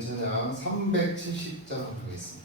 주님의 찬양 370장 부르겠습니다.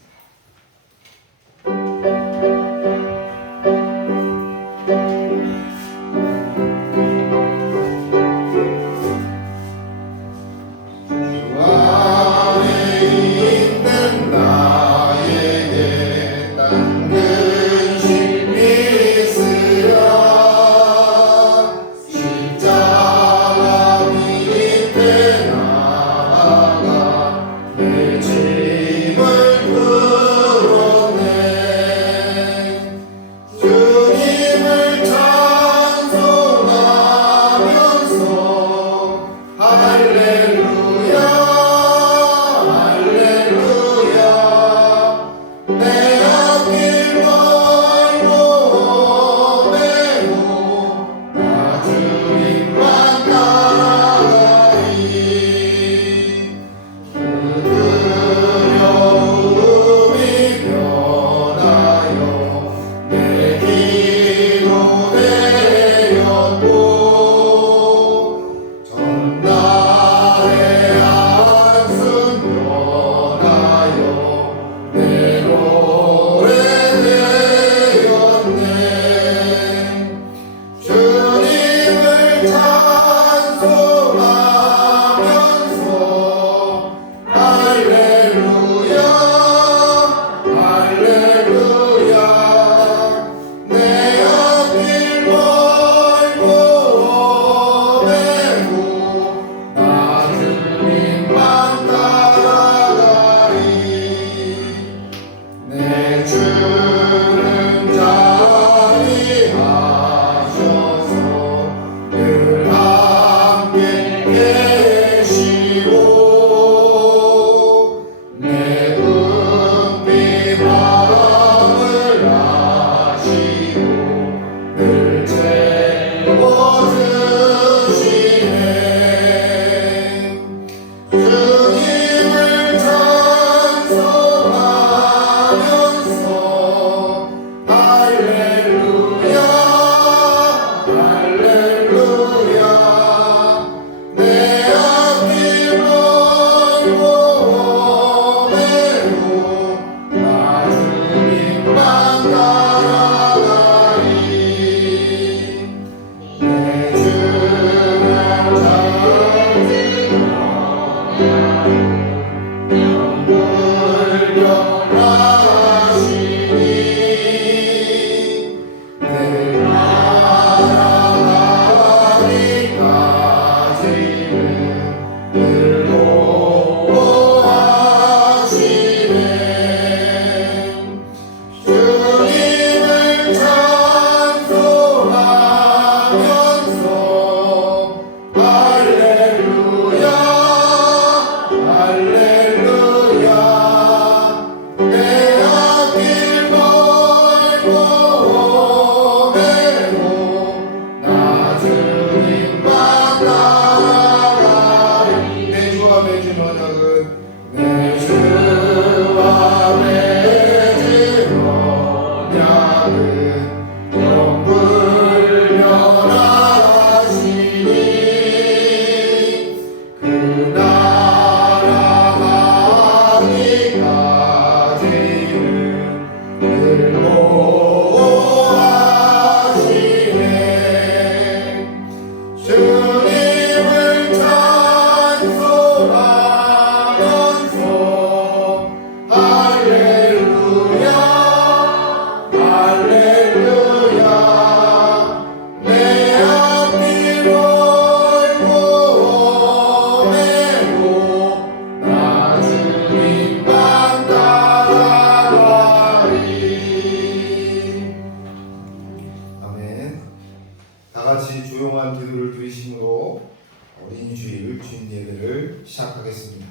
시작하겠습니다.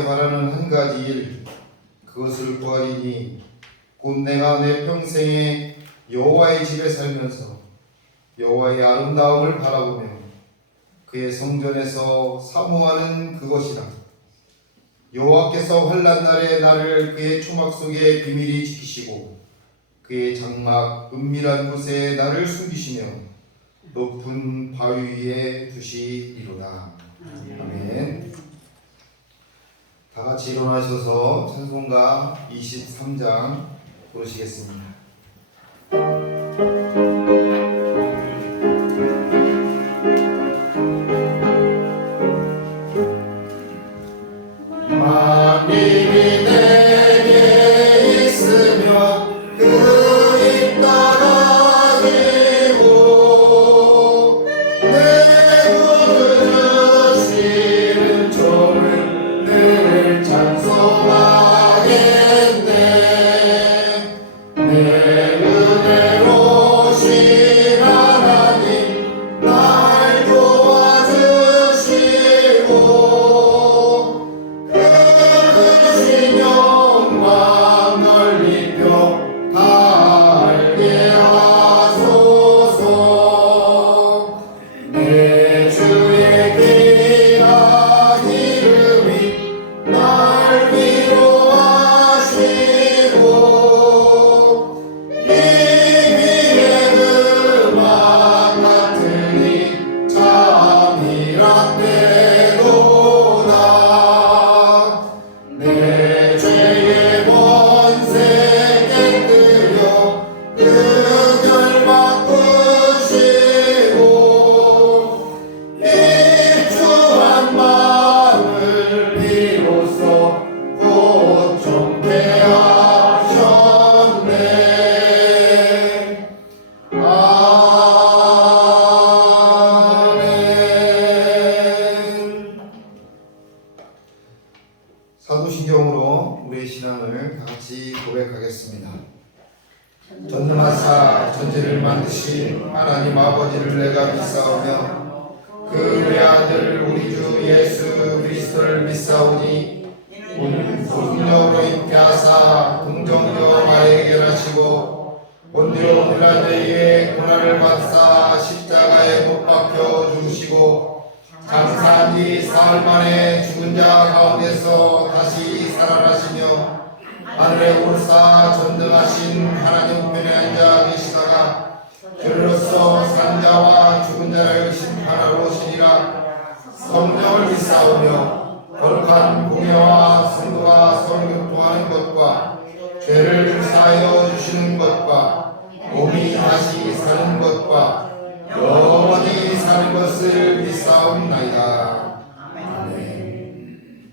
여호와께 바라는 한 가지 일, 그것을 구하리니 곧 내가 내 평생에 여호와의 집에 살면서 여호와의 아름다움을 바라보며 그의 성전에서 사모하는 그것이라. 여호와께서 환난 날에 나를 그의 초막 속에 비밀히 지키시고 그의 장막 은밀한 곳에 나를 숨기시며 높은 바위 위에 두시리로다. 아멘. 다 같이 일어나셔서 찬송가 23장 부르시겠습니다. 만민이 내게 있으면 그 입 떨어지고 내 구주 주시는 종을 늘 찬송하겠네. 내 은혜로우신 하나님 날 도와주시고 영광 널리 펴갈게 하소서. 내 주의 귀한 이름이 날 위로하시고 이 위에 음악 같으니 잠이라 때도다. 내 죄의 번세 깨뜨려 흑을 바꾸시고 입주한 마음을 비로소 고통케 하셨네. 아멘. 사도신경으로 우리의 신앙을 다 같이 고백하겠습니다. 전능하사 천지를 만드신 하나님 아버지를 내가 믿사오며 그 외아들 우리 주 예수 그리스도를 믿사오니 오늘 성령으로 잉태하사 동정녀 마리아에게 나시고 본디오 빌라도에게 고난을 받사 십자가에 못 박혀 죽으시고 장사한 지 사흘 만에 죽은 자 가운데서 다시 살아나시며 하늘에 오르사 전등하신 하나님 우편에 앉아 계시다가 그로서 산자와 죽은 자를 심판하러 오시니라. 성령을 믿사오며 거룩한 공예와 성도가 서로 교통하는 것과 죄를 사하여 주시는 것과 몸이 다시 사는 것과 영원히 사는 것을 믿사옵나이다. 아멘.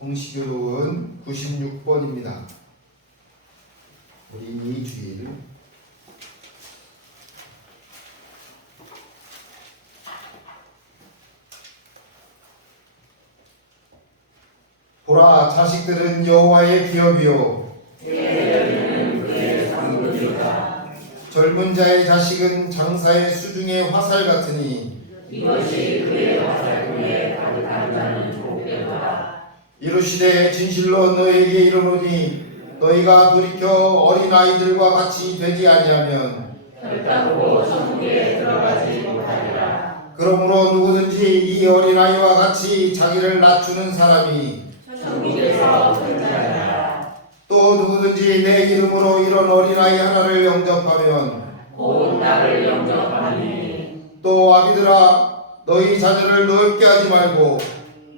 성시교독은 96번입니다. 우리 이 주일 보라, 자식들은 여호와의 기업이요 젊은 자의 자식은 장사의 수중의 화살 같으니 이것이 그의 화살통에 가득한 자는 복되도다. 이르시되 진실로 너희에게 이르노니 너희가 돌이켜 어린아이들과 같이 되지 아니하면 결단코 천국에 들어가지 못하리라. 그러므로 누구든지 이 어린아이와 같이 자기를 낮추는 사람이 천국에서 승자리라. 또 누구든지 내 이름으로 이런 어린아이 하나를 영접하면 곧 나를 영접하니. 또 아비들아, 너희 자녀를 넓게 하지 말고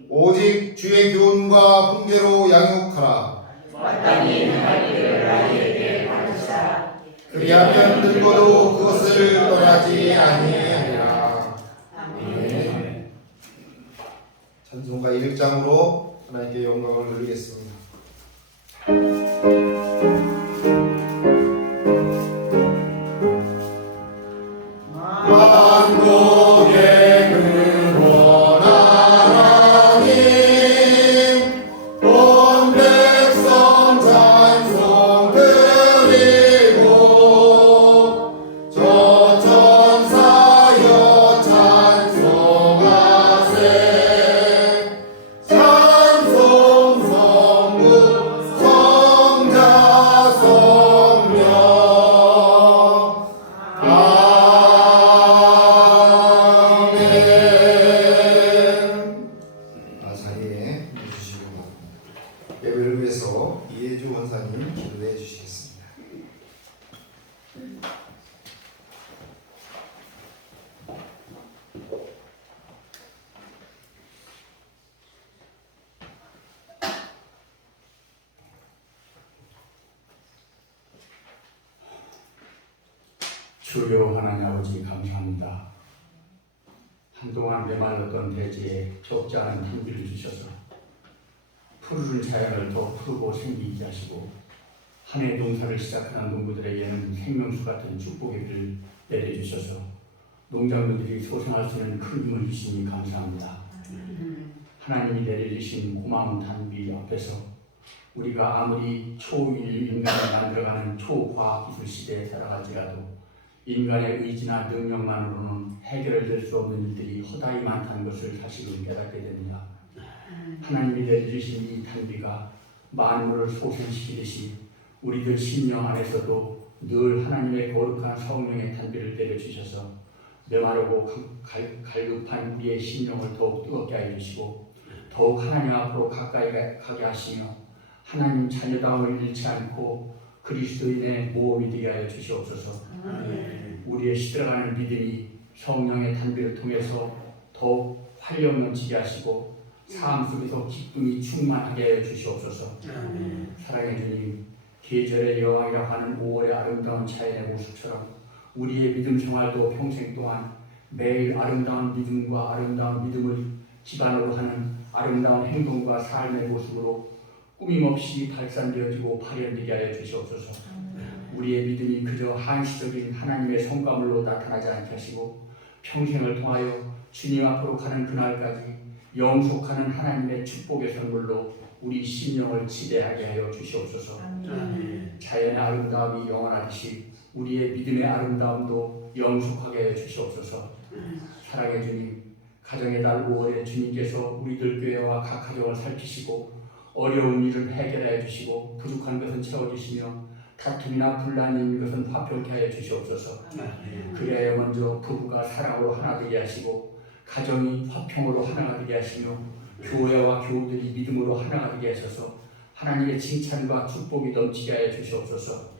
오직 주의 교훈과 훈계로 양육하라. 마땅히 행할 길을 아이에게 가르치라. 그리하면 늙어도 그것을 떠나지 아니하리라. 아멘. 찬송가 1장으로 하나님께 영광을 돌리겠습니다. 만국의 근원 하나님 온 백성 찬송 드리고 저 천사여 찬송하세. 주여 하나님 아버지 감사합니다. 한동안 메말랐던 대지에 적지 않은 단비를 주셔서 푸르른 자연을 더 푸르고 생기게 하시고 한 해 농사를 시작하는 농부들에게는 생명수 같은 축복의 비를 내려주셔서 농작물들이 소생할 수 있는 큰 힘을 주시니 감사합니다. 하나님이 내려주신 고마운 단비 앞에서 우리가 아무리 초인간을 만들어가는 초과학기술 시대에 살아갈지라도 인간의 의지나 능력만으로는 해결될 수 없는 일들이 허다히 많다는 것을 다시금 깨닫게 됩니다. 하나님이 내려주신 이 단비가 만물을 소생시키듯이 우리들 심령 안에서도 늘 하나님의 거룩한 성령의 단비를 내려주셔서 메마르고 갈급한 우리의 심령을 더욱 뜨겁게 하여 주시고 더욱 하나님 앞으로 가까이 가게 하시며 하나님 자녀다움을 잃지 않고 그리스도인의 모험이 되게 하여 주시옵소서. 우리의 시들어가는 믿음이 성령의 단비를 통해서 더욱 활력 넘치게 하시고 삶 속에서 기쁨이 충만하게 하여 주시옵소서. 사랑해 주님, 계절의 여왕이라고 하는 5월의 아름다운 자연의 모습처럼 우리의 믿음 생활도 평생 동안 매일 아름다운 믿음과 아름다운 믿음을 기반으로 하는 아름다운 행동과 삶의 모습으로 꾸밈없이 발산되어지고 발현되게 하여 주시옵소서. 우리의 믿음이 그저 한시적인 하나님의 성과물로 나타나지 않게 하시고 평생을 통하여 주님 앞으로 가는 그날까지 영속하는 하나님의 축복의 선물로 우리 심령을 지대하게 하여 주시옵소서. 자연의 아름다움이 영원하듯이 우리의 믿음의 아름다움도 영속하게 하여 주시옵소서. 사랑해 주님, 가정의 달 5월에 주님께서 우리들 교회와 각 가정을 살피시고 어려운 일을 해결해 주시고 부족한 것은 채워주시며 다툼이나 분란이 있는 것은 화평케 하여 주시옵소서. 그래야 먼저 부부가 사랑으로 하나 되게 하시고 가정이 화평으로 하나가 되게 하시며 교회와 교우들이 믿음으로 하나가 되게 하셔서 하나님의 칭찬과 축복이 넘치게 하여 주시옵소서.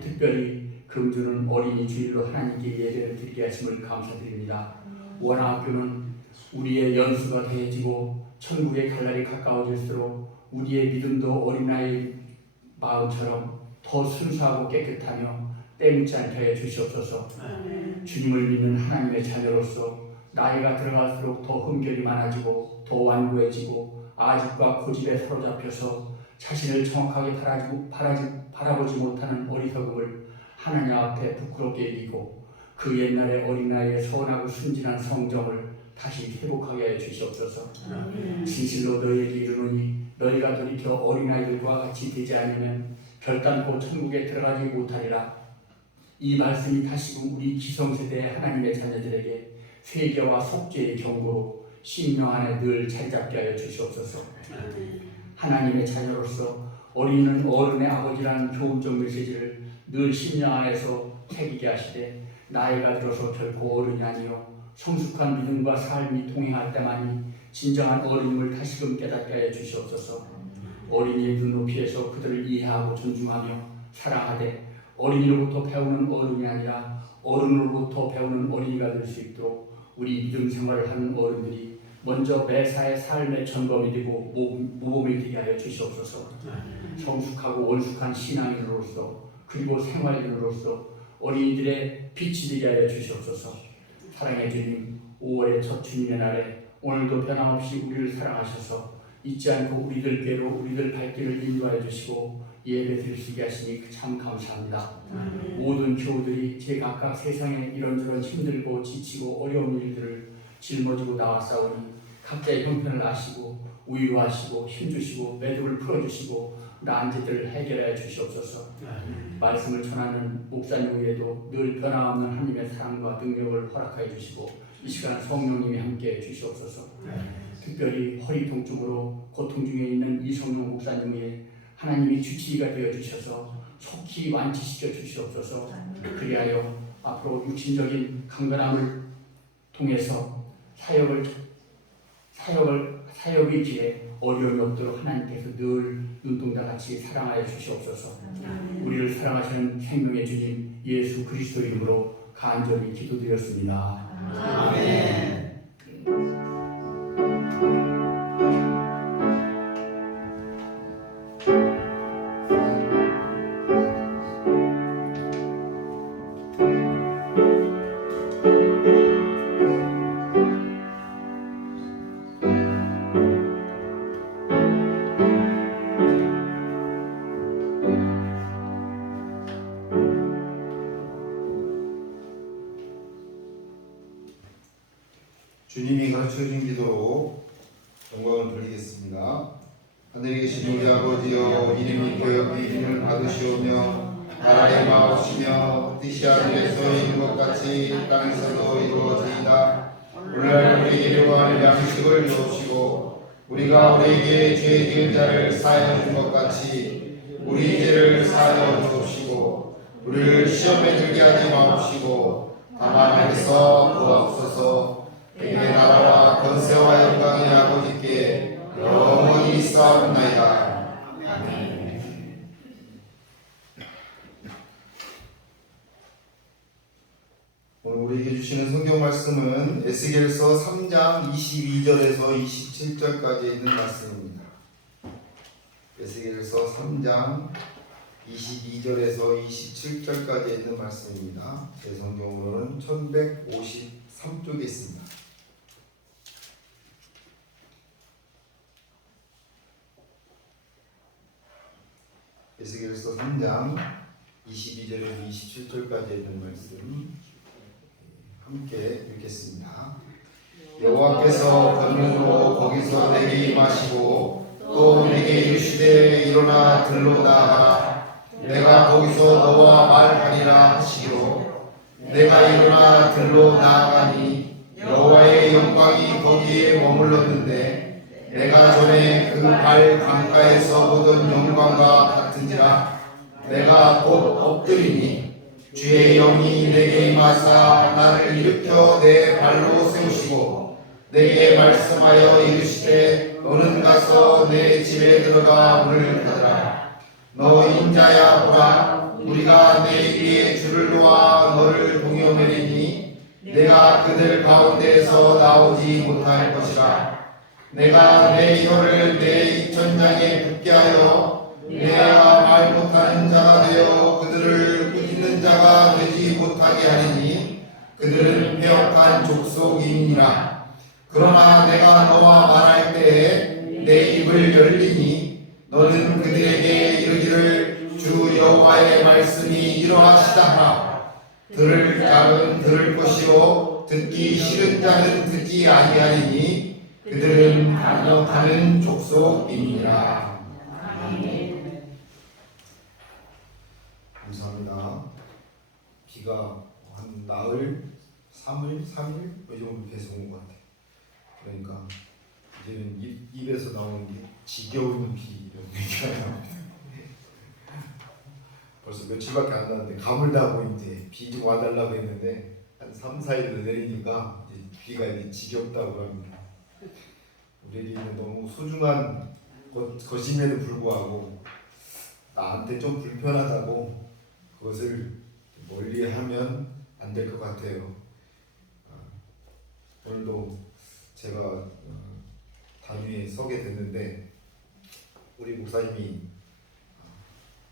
특별히 금주는 어린이 주일로 하나님께 예배를 드리게 하심을 감사드립니다. 원화학교는 우리의 연수가 더해지고 천국의 갈 날이 가까워질수록 우리의 믿음도 어린아이 마음처럼 더 순수하고 깨끗하며 때묻지 않게 하여 주시옵소서. 주님을 믿는 하나님의 자녀로서 나이가 들어갈수록 더 흠결이 많아지고 더 완고해지고 아집과 고집에 사로잡혀서 자신을 정확하게 바라보지 못하는 어리석음을 하나님 앞에 부끄럽게 여기고 그 옛날의 어린아이의 선하고 순진한 성정을 다시 회복하게 하여 주시옵소서. 진실로 너희에게 이르노니 너희가 돌이켜 어린아이들과 같이 되지 않으면 결단코 천국에 들어가지 못하리라. 이 말씀이 다시금 우리 기성세대의 하나님의 자녀들에게 회개와 속죄의 경고로 심령 안에 늘 자리잡게 하여 주시옵소서. 하나님의 자녀로서 어린이는 어른의 아버지라는 교훈적 메시지를 늘 심령 안에서 새기게 하시되 나이가 들어서 결코 어른이 아니요 성숙한 믿음과 삶이 동행할 때만이 진정한 어린임을 다시금 깨닫게 하여 주시옵소서. 어린이의 눈높이에서 그들을 이해하고 존중하며 사랑하되 어린이로부터 배우는 어른이 아니라 어른으로부터 배우는 어린이가 될 수 있도록 우리 믿음 생활을 하는 어른들이 먼저 매사의 삶의 점검이 되고 모범이 되게 하여 주시옵소서. 성숙하고 원숙한 신앙인으로서 그리고 생활인으로서 어린이들의 빛이 되게 하여 주시옵소서. 사랑해 주님, 5월의 첫 주님의 날에 오늘도 변함없이 우리를 사랑하셔서 잊지 않고 우리들께로 우리들 발길을 인도하여 주시고 예배 드릴 수 있게 하시니 참 감사합니다. 모든 교우들이 제각각 세상에 이런저런 힘들고 지치고 어려운 일들을 짊어지고 나왔사오니 각자의 형편을 아시고 위로하시고 힘주시고 매듭을 풀어주시고 난제들을 해결하여 주시옵소서. 말씀을 전하는 목사님 외에도 늘 변함없는 하나님의 사랑과 능력을 허락하여 주시고 이 시간 성령님이 함께해 주시옵소서. 특별히 허리 통증으로 고통 중에 있는 이성용 목사님 외에 하나님이 주치의가 되어 주셔서 속히 완치시켜 주시옵소서. 그리하여 앞으로 육신적인 강건함을 통해서 사역을 사역의 길에 어려움이 없도록 하나님께서 늘 눈동자 같이 사랑하여 주시옵소서. 우리를 사랑하시는 생명의 주님 예수 그리스도 이름으로 간절히 기도드렸습니다. 아멘. 주님이 가르쳐주신 기도로 영광을 돌리겠습니다. 하늘에 계신 우리 아버지여, 이름이 이름을 받으시오며 나라의 마옵시며 뜻이 하늘에서 이룬 것 같이 땅에서도 이루어지이다. 오늘날 우리에게 일용할 양식을 주옵시고 우리가 우리에게 죄 지은 자를 사하여 준 것 같이 우리 죄를 사하여 주옵시고 우리를 시험에 들게 하지 마옵시고 다만 악에서 구하옵소서. 그의 나라와 권세와 영광이 아버지께 영원히 있사옵나이다. 아멘. 오늘 우리에게 주시는 성경 말씀은 에스겔서 3장 22절에서 27절까지 있는 말씀입니다. 에스겔서 3장 22절에서 27절까지 있는 말씀입니다. 제 성경으로는 1153쪽에 있습니다. 에스겔서 3장 22절에서 27절까지 있는 말씀 함께 읽겠습니다. 여호와께서 권능으로 거기서 내게 임하시고 또 내게 이르시되 일어나 들로 나아가라. 내가 거기서 너와 말하리라 하시기로 내가 일어나 들로 나아가니 여호와의 영광이 거기에 머물렀는데 내가 전에 그 발 강가에서 보던 영광과 같은지라. 내가 곧 엎드리니 주의 영이 내게 임하사 나를 일으켜 내 발로 세우시고 내게 말씀하여 이르시되 너는 가서 내 집에 들어가 문을 닫으라. 너 인자야 보라, 우리가 내 위에 줄을 놓아 너를 동여매리니 내가 그들 가운데에서 나오지 못할 것이라. 내가 내 혀를 내 입천장에 붙게 하여 내가 말 못하는 자가 되어 그들을 꾸짖는 자가 되지 못하게 하리니 그들은 패역한 족속이니라. 그러나 내가 너와 말할 때에 내 입을 열리니 너는 그들에게 이르기를 주 여호와의 말씀이 이러하시다 하라. 들을 자는 들을 것이요 듣기 싫은 자는 듣지 아니하리니 그들은 반역하는 족속이니라. 감사합니다. 비가 한 나흘, 3일, 3일 이 정도 계속 온 것 같아요. 그러니까 이제는 입에서 나오는 게 지겨운 비 이런 얘기가 나옵니다. 벌써 며칠밖에 안 났는데 가물다고 이제 비 좀 와달라고 했는데 한 3, 4일 내리니까 이제 비가 이제 지겹다고 합니다. 우리에게는 너무 소중한 것임에도 불구하고 나한테 좀 불편하다고 그것을 멀리하면 안 될 것 같아요. 오늘도 제가 단위에 서게 됐는데 우리 목사님이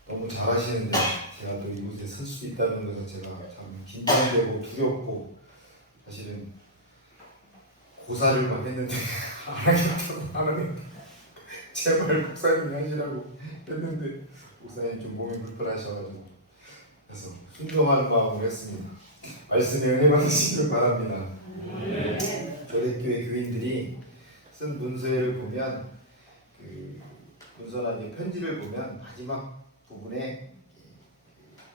너무 잘하시는데 제가 또 이곳에 설 수 있다는 것은 제가 참 긴장되고 두렵고 사실은 고사를 막 했는데 안 하겠다고 제발 목사님이 하시라고 했는데 목사님 좀 몸이 불편하셔가지고 그래서 순종하는 마음으로 했습니다. 말씀에 은혜 받으시길 바랍니다. 조대교회 교인들이 쓴 문서를 보면 그 문서나 편지를 보면 마지막 부분에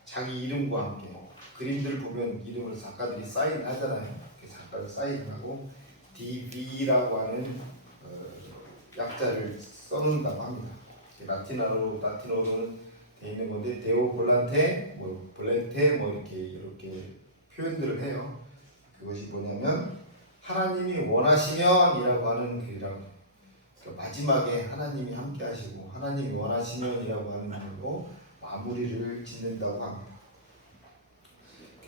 자기 이름과 함께 그림들을 보면 이름을 작가들이 사인하잖아요. 작가를 사인하고 DB라고 하는 약자를 써놓는다고 합니다. 라틴어로는 돼 있는 건데 데오 볼란테, 블렌테 이렇게 표현들을 해요. 그것이 뭐냐면 하나님이 원하시면이라고 하는 글이라고 해요. 마지막에 하나님이 함께 하시고 하나님이 원하시면이라고 하는 걸로 마무리를 짓는다고 합니다.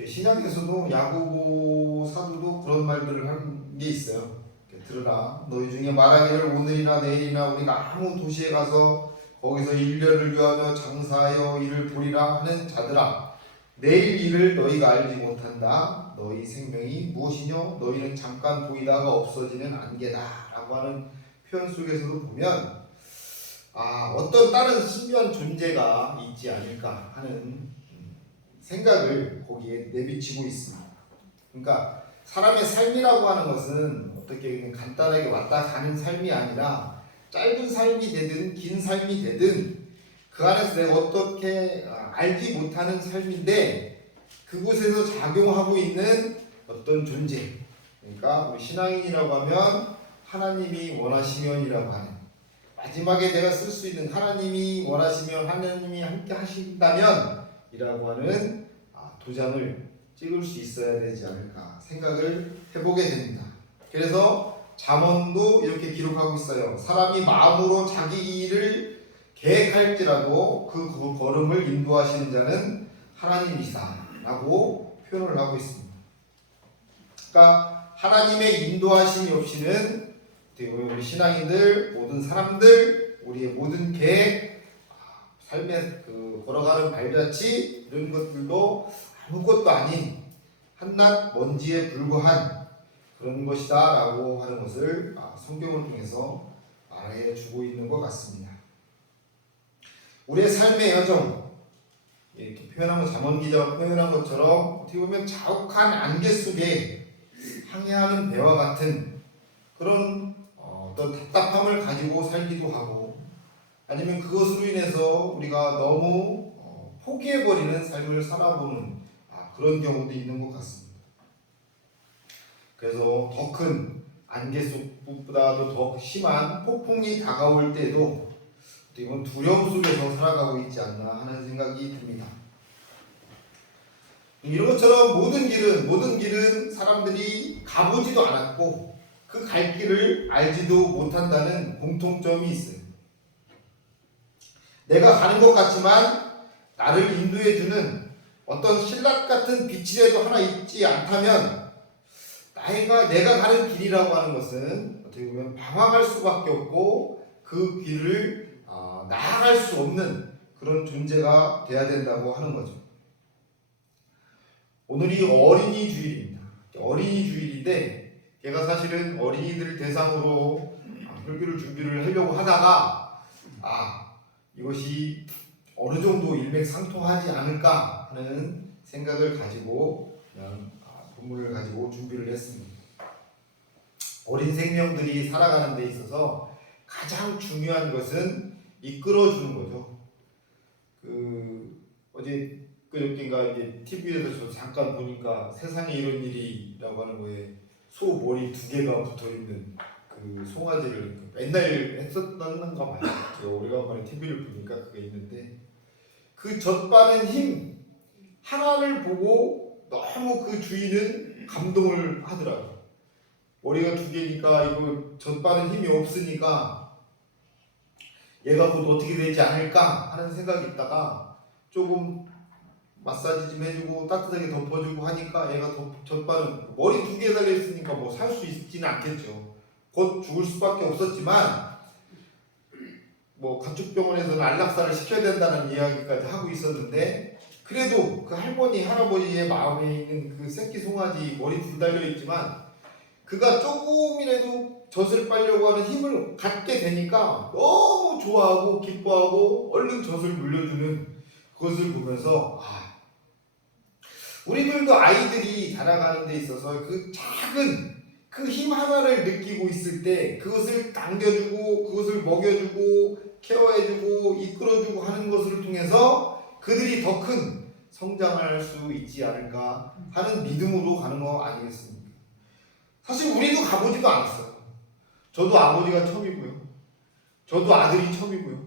신약에서도 야고보 사도도 그런 말들을 한 게 있어요. 들으라, 너희 중에 말하기를 오늘이나 내일이나 우리가 아무 도시에 가서 거기서 일년을 위하며 장사하여 일을 보리라 하는 자들아, 내일 일을 너희가 알지 못한다. 너희 생명이 무엇이냐? 너희는 잠깐 보이다가 없어지는 안개다 라고 하는 표현 속에서도 보면 어떤 다른 신비한 존재가 있지 않을까 하는 생각을 거기에 내비치고 있습니다. 그러니까 사람의 삶이라고 하는 것은 어떻게 간단하게 왔다 가는 삶이 아니라 짧은 삶이 되든 긴 삶이 되든 그 안에서 내가 어떻게 알지 못하는 삶인데 그곳에서 작용하고 있는 어떤 존재, 그러니까 우리 신앙인이라고 하면 하나님이 원하시면이라고 하는, 마지막에 내가 쓸 수 있는 하나님이 원하시면 하나님이 함께 하신다면 이라고 하는 도장을 찍을 수 있어야 되지 않을까 생각을 해보게 됩니다. 그래서 잠언도 이렇게 기록하고 있어요. 사람이 마음으로 자기 일을 계획할지라도 그 걸음을 인도하시는 자는 하나님이시다 라고 표현을 하고 있습니다. 그러니까 하나님의 인도하심이 없이는 우리 신앙인들, 모든 사람들, 우리의 모든 계획, 삶에 걸어가는 발자취 이런 것들도 아무것도 아닌 한낱 먼지에 불과한 그런 것이다 라고 하는 것을 성경을 통해서 말해 주고 있는 것 같습니다. 우리의 삶의 여정, 이렇게 표현한 것, 잠언 기자가 표현한 것처럼 어떻게 보면 자욱한 안개 속에 항해하는 배와 같은 그런 어떤 답답함을 가지고 살기도 하고, 아니면 그것으로 인해서 우리가 너무 포기해버리는 삶을 살아보는 그런 경우도 있는 것 같습니다. 그래서 더 큰 안개 속보다도 더 심한 폭풍이 다가올 때도 어떻게 보면 두려움 속에서 살아가고 있지 않나 하는 생각이 듭니다. 이런 것처럼 모든 길은 사람들이 가보지도 않았고 그 갈 길을 알지도 못한다는 공통점이 있어요. 내가 가는 것 같지만 나를 인도해주는 어떤 신락 같은 빛이라도 하나 있지 않다면 내가 가는 길이라고 하는 것은 어떻게 보면 방황할 수밖에 없고 그 길을 나아갈 수 없는 그런 존재가 돼야 된다고 하는 거죠. 오늘이 어린이 주일입니다. 어린이 주일인데 제가 사실은 어린이들 대상으로 설교를 준비를 하려고 하다가 이것이 어느 정도 일맥상통하지 않을까 하는 생각을 가지고 그냥 본문을 가지고 준비를 했습니다. 어린 생명들이 살아가는 데 있어서 가장 중요한 것은 이끌어주는 거죠. 어제 그저께인가 이제 TV에서 저 잠깐 보니까 세상에 이런 일이라고 하는 거에 소 머리 2개가 붙어 있는 그 송아지를 맨날 했었던가 봐요. 제가 오래간만에 TV를 보니까 그게 있는데 그 젖바는 힘 하나를 보고 너무 그 주인은 감동을 하더라고요. 머리가 2개니까 이거 젖바는 힘이 없으니까 얘가 곧 어떻게 되지 않을까 하는 생각이 있다가 조금 마사지 좀 해주고 따뜻하게 덮어주고 하니까 얘가 젖바는 머리 2개 달려있으니까 뭐 살 수 있지는 않겠죠. 곧 죽을 수밖에 없었지만 뭐 가축병원에서는 안락사를 시켜야 된다는 이야기까지 하고 있었는데 그래도 그 할머니 할아버지의 마음에 있는 그 새끼 송아지 머리 2 달려있지만 그가 조금이라도 젖을 빨려고 하는 힘을 갖게 되니까 너무 좋아하고 기뻐하고 얼른 젖을 물려주는 그것을 보면서 우리들도 아이들이 자라가는 데 있어서 그 작은 그 힘 하나를 느끼고 있을 때 그것을 당겨주고 그것을 먹여주고 케어해주고 이끌어주고 하는 것을 통해서 그들이 더 큰 성장할 수 있지 않을까 하는 믿음으로 가는 거 아니겠습니까? 사실 우리도 가보지도 않았어요. 저도 아버지가 처음이고요. 저도 아들이 처음이고요.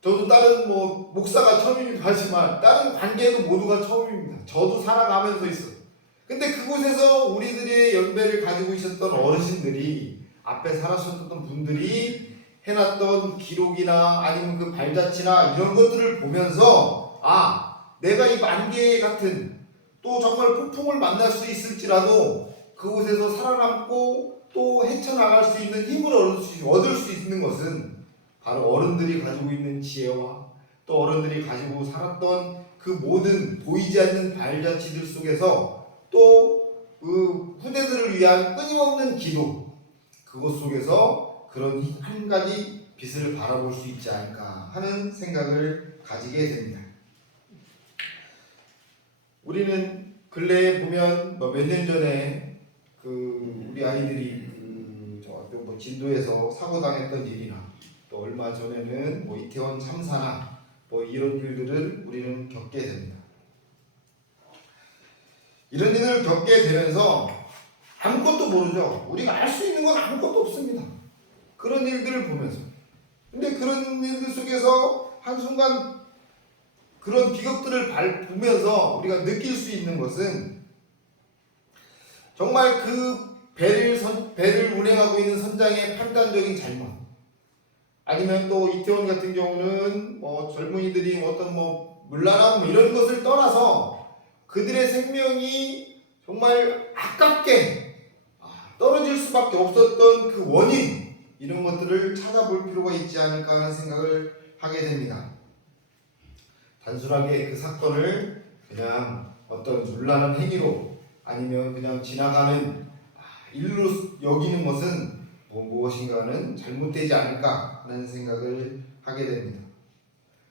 저도 다른 목사가 처음이기도 하지만 다른 관계도 모두가 처음입니다. 저도 살아가면서 있어요. 근데 그곳에서 우리들의 연배를 가지고 있었던 어르신들이 앞에 살아셨던 분들이 해놨던 기록이나 아니면 그 발자취나 이런 것들을 보면서 내가 이 만개 같은 또 정말 폭풍을 만날 수 있을지라도 그곳에서 살아남고 또 헤쳐나갈 수 있는 힘을 얻을 수 있는 것은 바로 어른들이 가지고 있는 지혜와 또 어른들이 가지고 살았던 그 모든 보이지 않는 발자취들 속에서 또 그 후대들을 위한 끊임없는 기도, 그것 속에서 그런 한 가지 빛을 바라볼 수 있지 않을까 하는 생각을 가지게 됩니다. 우리는 근래에 보면 몇 년 전에 우리 아이들이 진도에서 사고 당했던 일이나 또 얼마 전에는 이태원 참사나 이런 일들을 우리는 겪게 됩니다. 이런 일을 겪게 되면서 아무것도 모르죠. 우리가 알 수 있는 건 아무것도 없습니다. 그런 일들을 보면서. 근데 그런 일들 속에서 한순간 그런 비극들을 보면서 우리가 느낄 수 있는 것은 정말 그 배를 운행하고 있는 선장의 판단적인 잘못, 아니면 또 이태원 같은 경우는 젊은이들이 어떤 문란함 이런 것을 떠나서 그들의 생명이 정말 아깝게 떨어질 수밖에 없었던 그 원인, 이런 것들을 찾아볼 필요가 있지 않을까 하는 생각을 하게 됩니다. 단순하게 그 사건을 그냥 어떤 문란한 행위로 아니면 그냥 지나가는 일로 여기는 것은 무엇인가는 잘못되지 않을까 하는 생각을 하게 됩니다.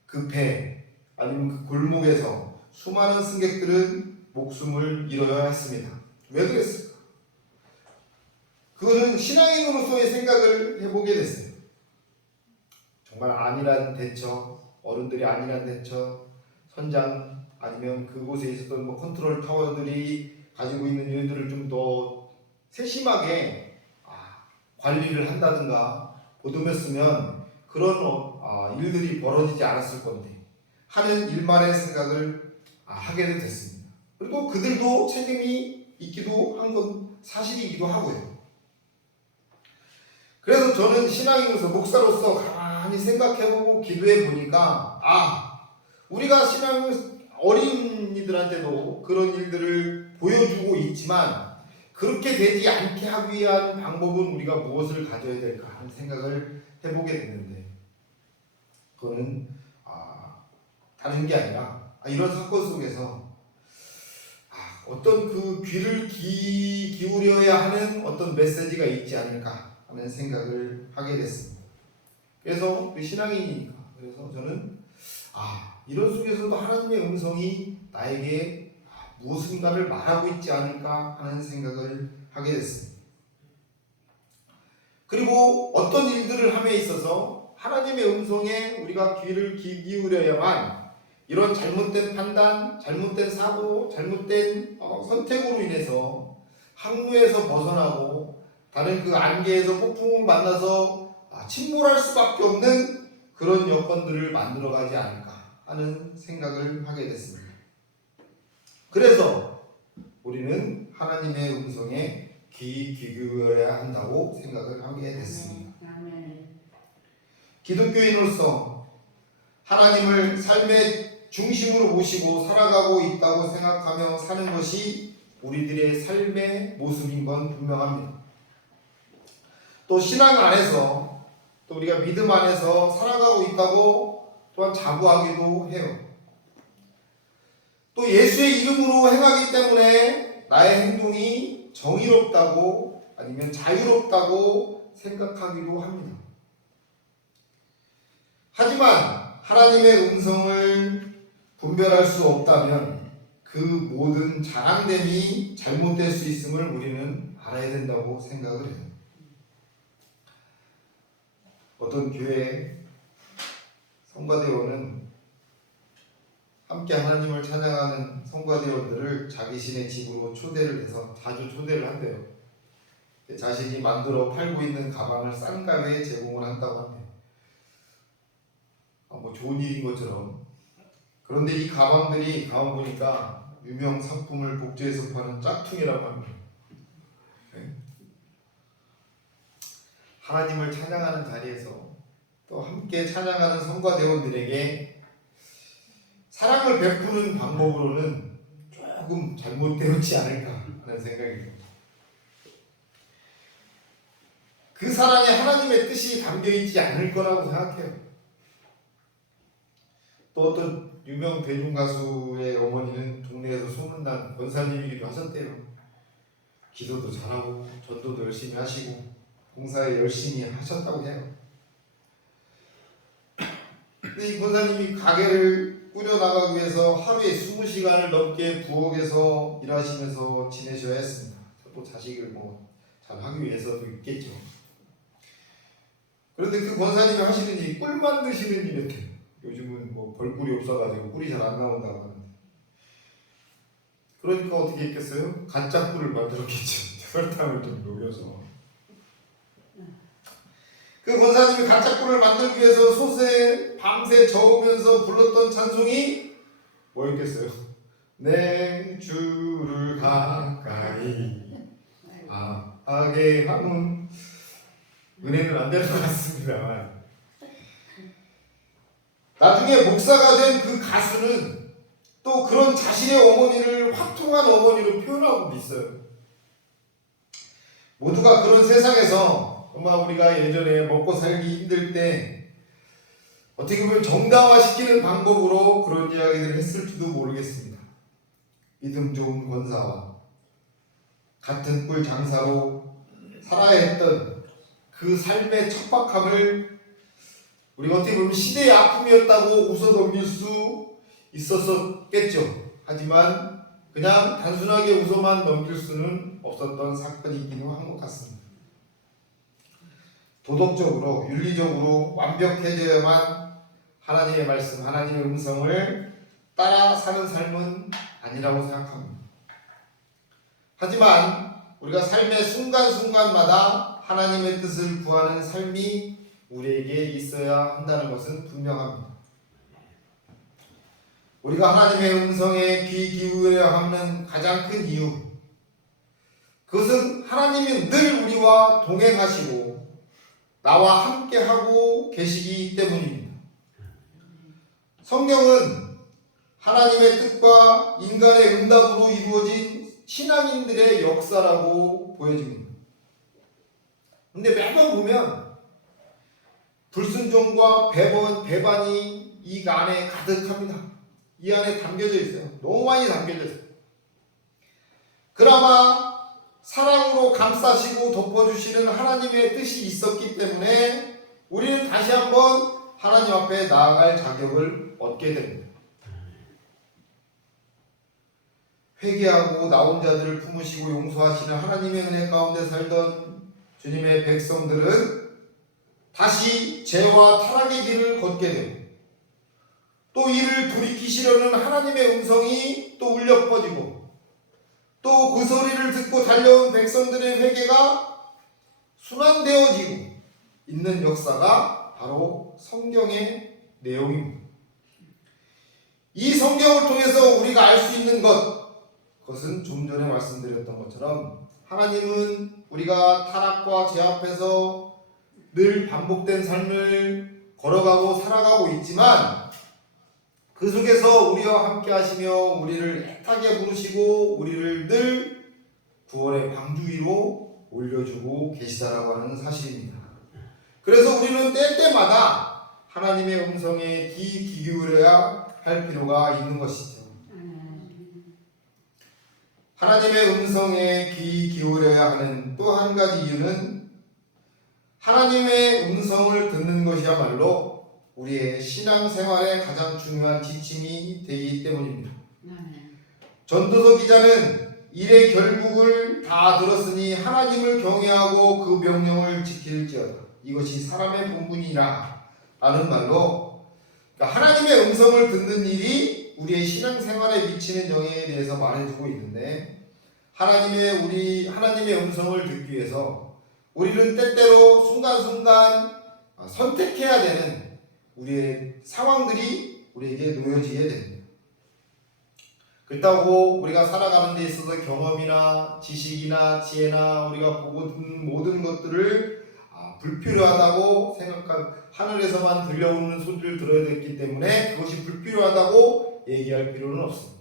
그 배 아니면 그 골목에서 수많은 승객들은 목숨을 잃어야 했습니다. 왜 그랬을까? 그것은 신앙인으로서의 생각을 해보게 됐어요. 정말 안일한 대처, 어른들이 안일한 대처, 선장 아니면 그곳에 있었던 컨트롤 타워들이 가지고 있는 일들을 좀 더 세심하게 관리를 한다든가 보듬었으면 그런 일들이 벌어지지 않았을 건데 하는 일만의 생각을 하게 됐습니다. 그리고 그들도 책임이 있기도 한 건 사실이기도 하고요. 그래서 저는 신앙인으로서 목사로서 가만히 생각해보고 기도해보니까 우리가 어린이들한테도 그런 일들을 보여주고 있지만 그렇게 되지 않게 하기 위한 방법은 우리가 무엇을 가져야 될까 하는 생각을 해보게 됐는데, 그거는 다른 게 아니라 이런 사건 속에서 어떤 그 귀를 기울여야 하는 어떤 메시지가 있지 않을까 하는 생각을 하게 됐습니다. 그래서 신앙인이니까 그래서 저는 이런 속에서도 하나님의 음성이 나에게 무엇인가를 말하고 있지 않을까 하는 생각을 하게 됐습니다. 그리고 어떤 일들을 함에 있어서 하나님의 음성에 우리가 귀를 기울여야만 이런 잘못된 판단, 잘못된 사고, 잘못된 선택으로 인해서 항로에서 벗어나고 다른 그 안개에서 폭풍을 만나서 침몰할 수밖에 없는 그런 여건들을 만들어가지 않을까 하는 생각을 하게 됐습니다. 그래서 우리는 하나님의 음성에 귀 기울여야 한다고 생각을 하게 됐습니다. 기독교인으로서 하나님을 삶의 중심으로 모시고 살아가고 있다고 생각하며 사는 것이 우리들의 삶의 모습인 건 분명합니다. 또 신앙 안에서 또 우리가 믿음 안에서 살아가고 있다고 또한 자부하기도 해요. 또 예수의 이름으로 행하기 때문에 나의 행동이 정의롭다고 아니면 자유롭다고 생각하기도 합니다. 하지만 하나님의 음성을 분별할 수 없다면 그 모든 자랑됨이 잘못될 수 있음을 우리는 알아야 된다고 생각을 해요. 어떤 교회 성가대원은 함께 하나님을 찬양하는 성가대원들을 자기신의 집으로 초대를 해서 자주 초대를 한대요. 자신이 만들어 팔고 있는 가방을 싼 값에 제공을 한다고 합니다. 좋은 일인 것처럼. 그런데 이 가방들이 가만 보니까 유명 상품을 복제해서 파는 짝퉁이라고 합니다. 하나님을 찬양하는 자리에서 또 함께 찬양하는 성가대원들에게 사랑을 베푸는 방법으로는 조금 잘못되었지 않을까 하는 생각이 듭니다. 그 사랑에 하나님의 뜻이 담겨있지 않을 거라고 생각해요. 또 어떤 유명 대중가수의 어머니는 동네에서 소문난 권사님이기도 하셨대요. 기도도 잘하고 전도도 열심히 하시고 봉사에 열심히 하셨다고 해요. 근데 이 권사님이 가게를 꾸려나가기 위해서 하루에 20시간을 넘게 부엌에서 일하시면서 지내셔야 했습니다. 또 자식을 잘 하기 위해서도 있겠죠. 그런데 그 권사님이 하시는 일이 꿀 만드시는 일이었대요. 요즘은 벌꿀이 없어가지고 꿀이 잘 안 나온다고 하는데, 그러니까 어떻게 했겠어요? 가짜 꿀을 만들었겠죠. 설탕을 좀 녹여서. 그 권사님이 가짜 꿀을 만들기 위해서 솥에 밤새 저으면서 불렀던 찬송이 뭐였겠어요? 내 주를 가까이 하게 하는, 은혜는 안 될 것 같습니다만, 나중에 목사가 된 그 가수는 또 그런 자신의 어머니를 화통한 어머니로 표현하고 있어요. 모두가 그런 세상에서 정말 우리가 예전에 먹고 살기 힘들 때 어떻게 보면 정당화시키는 방법으로 그런 이야기들을 했을지도 모르겠습니다. 믿음 좋은 권사와 같은 꿀 장사로 살아야 했던 그 삶의 척박함을 우리가 어떻게 보면 시대의 아픔이었다고 웃어 넘길 수 있었겠죠. 하지만 그냥 단순하게 웃어만 넘길 수는 없었던 사건이기도 한 것 같습니다. 도덕적으로, 윤리적으로 완벽해져야만 하나님의 말씀, 하나님의 음성을 따라 사는 삶은 아니라고 생각합니다. 하지만 우리가 삶의 순간순간마다 하나님의 뜻을 구하는 삶이 우리에게 있어야 한다는 것은 분명합니다. 우리가 하나님의 음성에 귀 기울여야 하는 가장 큰 이유, 그것은 하나님이 늘 우리와 동행하시고 나와 함께하고 계시기 때문입니다. 성경은 하나님의 뜻과 인간의 응답으로 이루어진 신앙인들의 역사라고 보여집니다. 근데 매번 보면 불순종과 배반이 이 안에 가득합니다. 이 안에 담겨져 있어요. 너무 많이 담겨져 있어요. 그나마 사랑으로 감싸시고 덮어주시는 하나님의 뜻이 있었기 때문에 우리는 다시 한번 하나님 앞에 나아갈 자격을 얻게 됩니다. 회개하고 나온 자들을 품으시고 용서하시는 하나님의 은혜 가운데 살던 주님의 백성들은 다시 죄와 타락의 길을 걷게 되고, 또 이를 돌이키시려는 하나님의 음성이 또 울려 퍼지고, 또 그 소리를 듣고 달려온 백성들의 회개가 순환되어지고 있는 역사가 바로 성경의 내용입니다. 이 성경을 통해서 우리가 알 수 있는 그것은 좀 전에 말씀드렸던 것처럼 하나님은 우리가 타락과 죄 앞에서 늘 반복된 삶을 걸어가고 살아가고 있지만 그 속에서 우리와 함께 하시며 우리를 애타게 부르시고 우리를 늘 구원의 방주 위로 올려주고 계시다라고 하는 사실입니다. 그래서 우리는 때때마다 하나님의 음성에 귀 기울여야 할 필요가 있는 것이죠. 하나님의 음성에 귀 기울여야 하는 또 한 가지 이유는 하나님의 음성을 듣는 것이야말로 우리의 신앙생활의 가장 중요한 지침이 되기 때문입니다. 전도서 기자는 일의 결국을 다 들었으니 하나님을 경외하고 그 명령을 지킬지어다. 이것이 사람의 본분이라 라는 말로, 그러니까 하나님의 음성을 듣는 일이 우리의 신앙생활에 미치는 영향에 대해서 말해주고 있는데, 하나님의 음성을 듣기 위해서 우리는 때때로 순간순간 선택해야 되는 우리의 상황들이 우리에게 놓여지게 됩니다. 그렇다고 우리가 살아가는 데 있어서 경험이나 지식이나 지혜나 우리가 보고 듣는 모든 것들을 불필요하다고 생각한 하늘에서만 들려오는 소리를 들어야 됐기 때문에 그것이 불필요하다고 얘기할 필요는 없습니다.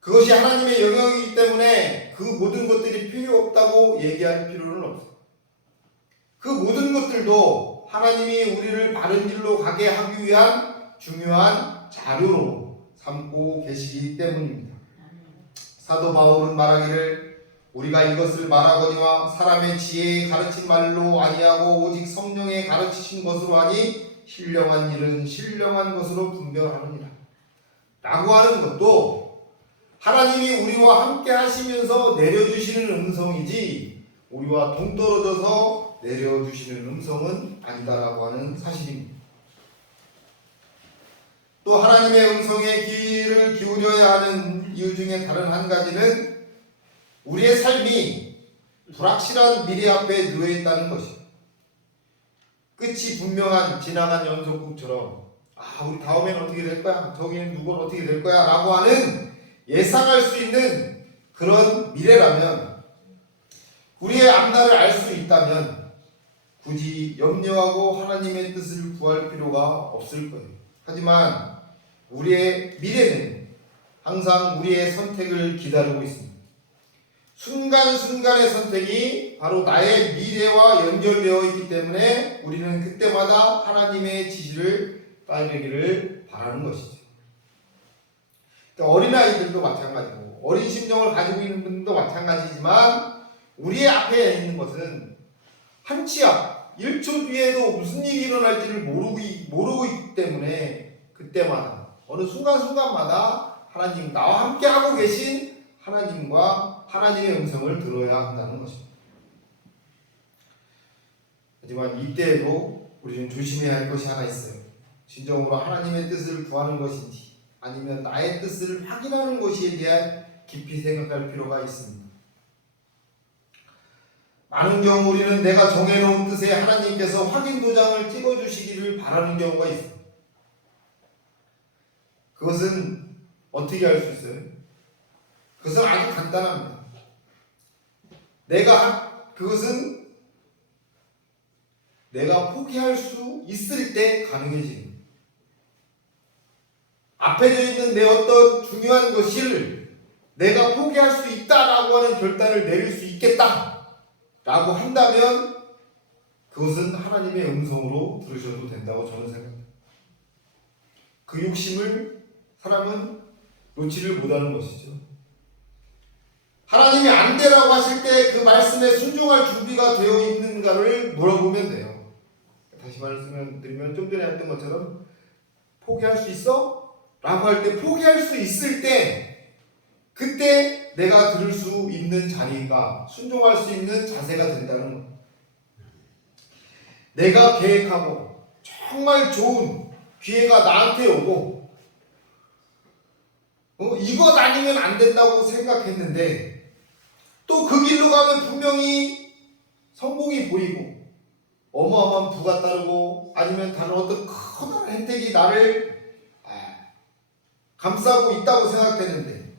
그것이 하나님의 영역이기 때문에 그 모든 것들이 필요 없다고 얘기할 필요는 없습니다. 그 모든 것들도 하나님이 우리를 바른 길로 가게 하기 위한 중요한 자료로 삼고 계시기 때문입니다. 사도 바울은 말하기를 우리가 이것을 말하거니와 사람의 지혜에 가르친 말로 아니하고 오직 성령의 가르치신 것으로 하니 신령한 일은 신령한 것으로 분별하느니라 라고 하는 것도 하나님이 우리와 함께 하시면서 내려주시는 음성이지 우리와 동떨어져서 내려주시는 음성은 아니다라고 하는 사실입니다. 또 하나님의 음성에 귀를 기울여야 하는 이유 중에 다른 한 가지는 우리의 삶이 불확실한 미래 앞에 놓여 있다는 것입니다. 끝이 분명한 지나간 연속극처럼 우리 다음에는 어떻게 될 거야? 저기는 누구는 어떻게 될 거야? 라고 하는 예상할 수 있는 그런 미래라면 우리의 앞날을 알 수 있다면 굳이 염려하고 하나님의 뜻을 구할 필요가 없을 거예요. 하지만 우리의 미래는 항상 우리의 선택을 기다리고 있습니다. 순간순간의 선택이 바로 나의 미래와 연결되어 있기 때문에 우리는 그때마다 하나님의 지시를 따르기를 바라는 것이죠. 어린아이들도 마찬가지고 어린 심령을 가지고 있는 분도 마찬가지지만 우리의 앞에 있는 것은 한 치 앞, 1초 뒤에도 무슨 일이 일어날지를 모르고 있기 때문에 그때마다 어느 순간순간마다 하나님 나와 함께 하고 계신 하나님과 하나님의 음성을 들어야 한다는 것입니다. 하지만 이때에도 우리는 조심해야 할 것이 하나 있어요. 진정으로 하나님의 뜻을 구하는 것인지 아니면 나의 뜻을 확인하는 것에 대해 깊이 생각할 필요가 있습니다. 많은 경우 우리는 내가 정해놓은 뜻에 하나님께서 확인 도장을 찍어주시기를 바라는 경우가 있습니다. 그것은 어떻게 할 수 있어요? 그것은 아주 간단합니다. 그것은 내가 포기할 수 있을 때 가능해집니다. 앞에 져 있는 내 어떤 중요한 것을 내가 포기할 수 있다라고 하는 결단을 내릴 수 있겠다라고 한다면 그것은 하나님의 음성으로 들으셔도 된다고 저는 생각합니다. 그 욕심을 사람은 놓지를 못하는 것이죠. 하나님이 안 되라고 하실 때 그 말씀에 순종할 준비가 되어 있는가를 물어보면 돼요. 다시 말씀드리면 좀 전에 했던 것처럼 포기할 수 있어? 라고 할 때 포기할 수 있을 때 그때 내가 들을 수 있는 자리가 순종할 수 있는 자세가 된다는 것. 내가 계획하고 정말 좋은 기회가 나한테 오고 이것 아니면 안 된다고 생각했는데 또 그 길로 가면 분명히 성공이 보이고 어마어마한 부가 따르고 아니면 다른 어떤 커다란 혜택이 나를 감싸고 있다고 생각되는데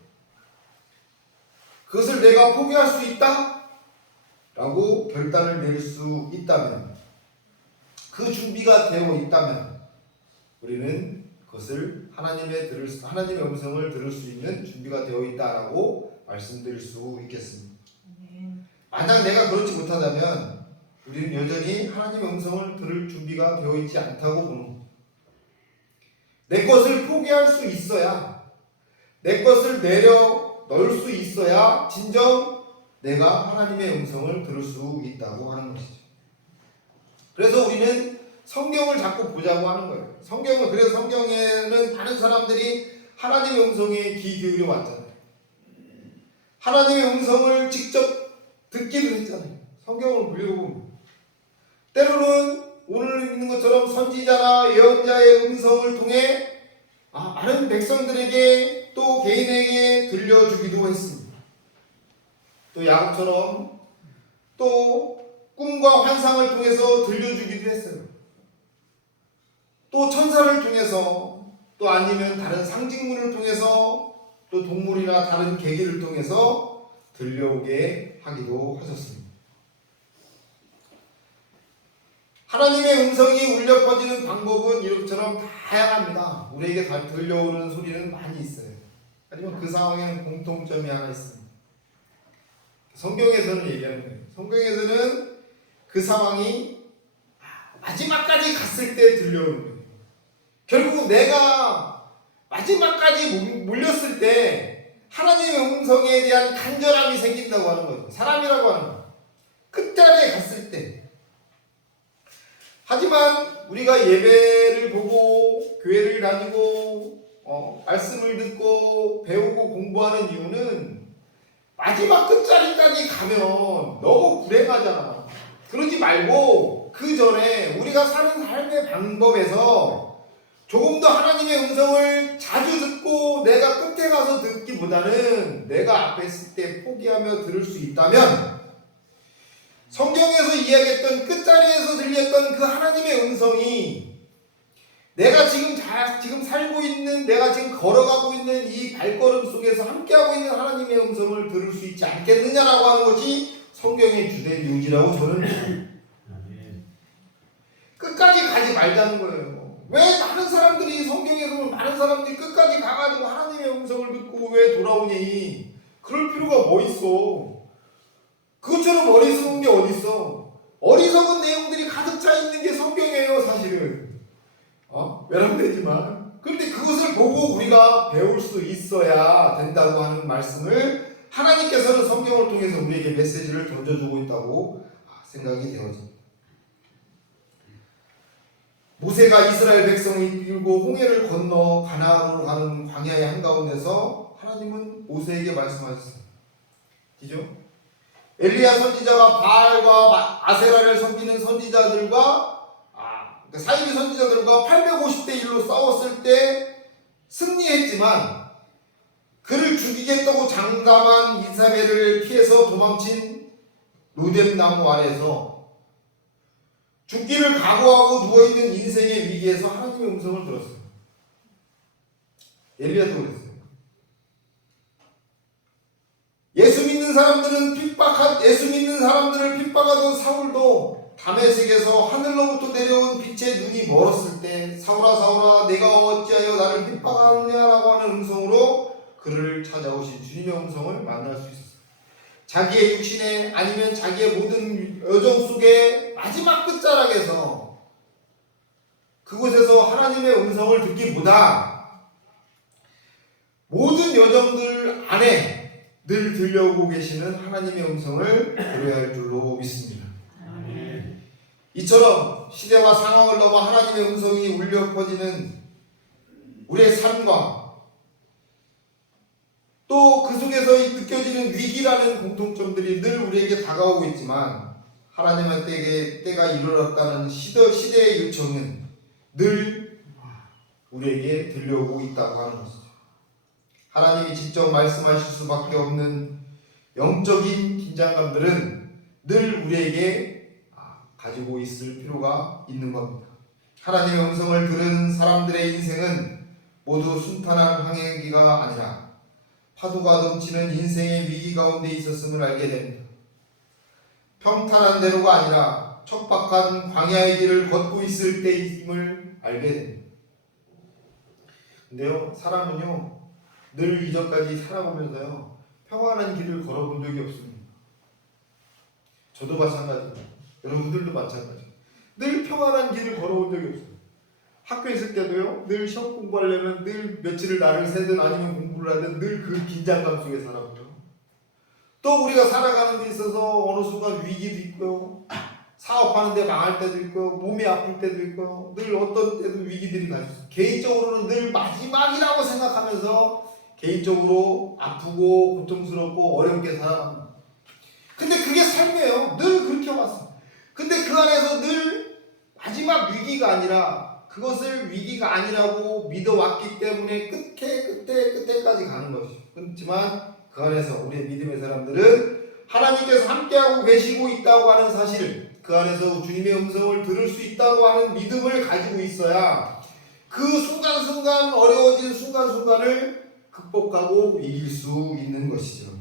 그것을 내가 포기할 수 있다? 라고 결단을 내릴 수 있다면 그 준비가 되어 있다면 우리는 그것을 하나님의 음성을 들을 수 있는 준비가 되어 있다라고 말씀드릴 수 있겠습니다. 만약 내가 그렇지 못하다면 우리는 여전히 하나님의 음성을 들을 준비가 되어 있지 않다고 보는 겁니다. 내 것을 포기할 수 있어야 내 것을 내려놓을 수 있어야 진정 내가 하나님의 음성을 들을 수 있다고 하는 것이죠. 그래서 우리는 성경을 자꾸 보자고 하는 거예요. 그래서 성경에는 많은 사람들이 하나님의 음성에 귀 기울여 왔잖아요. 하나님의 음성을 직접 듣기도 했잖아요. 성경을 읽어보면 때로는 오늘 읽는 것처럼 선지자나 예언자의 음성을 통해 많은 백성들에게 또 개인에게 들려주기도 했습니다. 또 야곱처럼 또 꿈과 환상을 통해서 들려주기도 했어요. 또 천사를 통해서 또 아니면 다른 상징물을 통해서 또 동물이나 다른 계기를 통해서 들려오게 하기도 하셨습니다. 하나님의 음성이 울려 퍼지는 방법은 이렇게처럼 다양합니다. 우리에게 다 들려오는 소리는 많이 있어요. 하지만 그 상황에는 공통점이 하나 있습니다. 성경에서는 얘기하는 거예요. 성경에서는 그 상황이 마지막까지 갔을 때 들려오는 거예요. 결국 내가 마지막까지 몰렸을 때 하나님의 음성에 대한 간절함이 생긴다고 하는 거죠. 사람이라고 하는 거예요. 끝자리에 갔을 때. 하지만 우리가 예배를 보고 교회를 다니고 말씀을 듣고 배우고 공부하는 이유는 마지막 끝자리까지 가면 너무 불행하잖아. 그러지 말고 그 전에 우리가 사는 삶의 방법에서 조금 더 하나님의 음성을 자주 듣고 내가 끝에 가서 듣기보다는 내가 앞에 있을 때 포기하며 들을 수 있다면 성경에서 이야기했던 끝자리에서 들렸던 그 하나님의 음성이 내가 지금 살고 있는, 내가 지금 걸어가고 있는 이 발걸음 속에서 함께하고 있는 하나님의 음성을 들을 수 있지 않겠느냐라고 하는 것이 성경의 주된 요지라고 저는 끝까지 가지 말자는 거예요. 왜 많은 사람들이 성경에서 많은 사람들이 끝까지 가가지고 하나님의 음성을 듣고 왜 돌아오니? 그럴 필요가 뭐 있어? 그것처럼 어리석은 게 어딨어? 어리석은 내용들이 가득 차 있는 게 성경이에요, 사실은. 외람되지만. 그런데 그것을 보고 우리가 배울 수 있어야 된다고 하는 말씀을 하나님께서는 성경을 통해서 우리에게 메시지를 던져주고 있다고 생각이 되어집니다. 모세가 이스라엘 백성을 이끌고 홍해를 건너 가나안으로 가는 광야의 한가운데서 하나님은 모세에게 말씀하셨어요. 그죠? 엘리야 선지자가 바알과 아세라를 섬기는 선지자들과 사이비 선지자들과 850대 1로 싸웠을 때 승리했지만 그를 죽이겠다고 장담한 이사벨을 피해서 도망친 로뎀나무 아래에서 죽기를 각오하고 누워있는 인생의 위기에서 하나님의 음성을 들었어요. 엘리야도 그랬어요. 예수 믿는 사람들을 핍박하던 사울도 다메섹에서 하늘로부터 내려온 빛의 눈이 멀었을 때 사울아 사울아 내가 어찌하여 나를 핍박하느냐라고 하는 음성으로 그를 찾아오신 주님의 음성을 만날 수 있었어요. 자기의 육신에 아니면 자기의 모든 여정 속에 마지막 끝자락에서 그곳에서 하나님의 음성을 듣기보다 모든 여정들 안에 늘 들려오고 계시는 하나님의 음성을 들어야 할 줄로 믿습니다. 이처럼 시대와 상황을 넘어 하나님의 음성이 울려 퍼지는 우리의 삶과 또 그 속에서 느껴지는 위기라는 공통점들이 늘 우리에게 다가오고 있지만 하나님의 때가 이르렀다는 시대의 요청은 늘 우리에게 들려오고 있다고 하는 것이죠. 하나님이 직접 말씀하실 수밖에 없는 영적인 긴장감들은 늘 우리에게 가지고 있을 필요가 있는 겁니다. 하나님의 음성을 들은 사람들의 인생은 모두 순탄한 항해기가 아니라 파도가 넘치는 인생의 위기 가운데 있었음을 알게 됩니다. 평탄한 대로가 아니라 척박한 광야의 길을 걷고 있을 때임을 알게 됩니다. 근데요, 사람은요 늘 이전까지 살아보면서요 평안한 길을 걸어본 적이 없습니다. 저도 마찬가지입니다. 여러분들도 마찬가지입니다. 늘 평안한 길을 걸어본 적이 없어요. 학교에 있을 때도요 늘 시험 공부하려면 늘 며칠을 날을 새든 아니면 공부를 하든 늘 그 긴장감 속에 살았고요. 또 우리가 살아가는 데 있어서 어느 순간 위기도 있고요, 사업하는 데 망할 때도 있고요, 몸이 아플 때도 있고요, 늘 어떤 때도 위기들이 나셨어요. 개인적으로는 늘 마지막이라고 생각하면서 개인적으로 아프고 고통스럽고 어렵게 살아갑니다. 근데 그게 삶이에요. 늘 그렇게 왔어요. 근데 그 안에서 늘 마지막 위기가 아니라 그것을 위기가 아니라고 믿어왔기 때문에 끝에까지 가는 것이죠. 그렇지만 그 안에서 우리의 믿음의 사람들은 하나님께서 함께하고 계시고 있다고 하는 사실, 그 안에서 주님의 음성을 들을 수 있다고 하는 믿음을 가지고 있어야 그 순간순간 어려워진 순간순간을 극복하고 이길 수 있는 것이죠.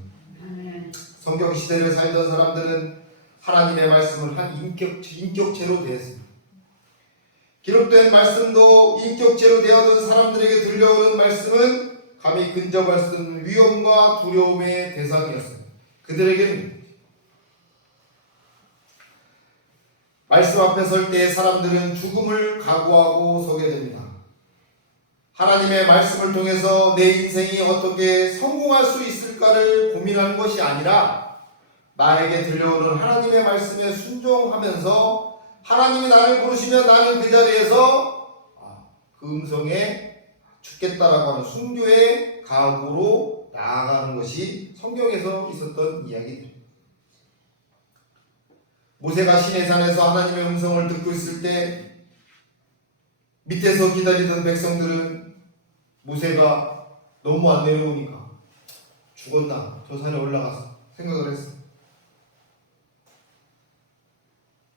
성경 시대를 살던 사람들은 하나님의 말씀을 한 인격체로 대했습니다. 기록된 말씀도 인격체로 되어든 사람들에게 들려오는 말씀은 감히 근접할 수 없는 위험과 두려움의 대상이었습니다. 그들에게는 말씀 앞에 설 때 사람들은 죽음을 각오하고 서게 됩니다. 하나님의 말씀을 통해서 내 인생이 어떻게 성공할 수 있을까를 고민하는 것이 아니라 나에게 들려오는 하나님의 말씀에 순종하면서 하나님이 나를 부르시면 나는 그 자리에서 그 음성에 죽겠다라고 하는 순교의 각오로 나아가는 것이 성경에서 있었던 이야기입니다. 모세가 시내산에서 하나님의 음성을 듣고 있을 때 밑에서 기다리던 백성들은 모세가 너무 안 내려오니까 죽었나 저 산에 올라가서 생각을 했어.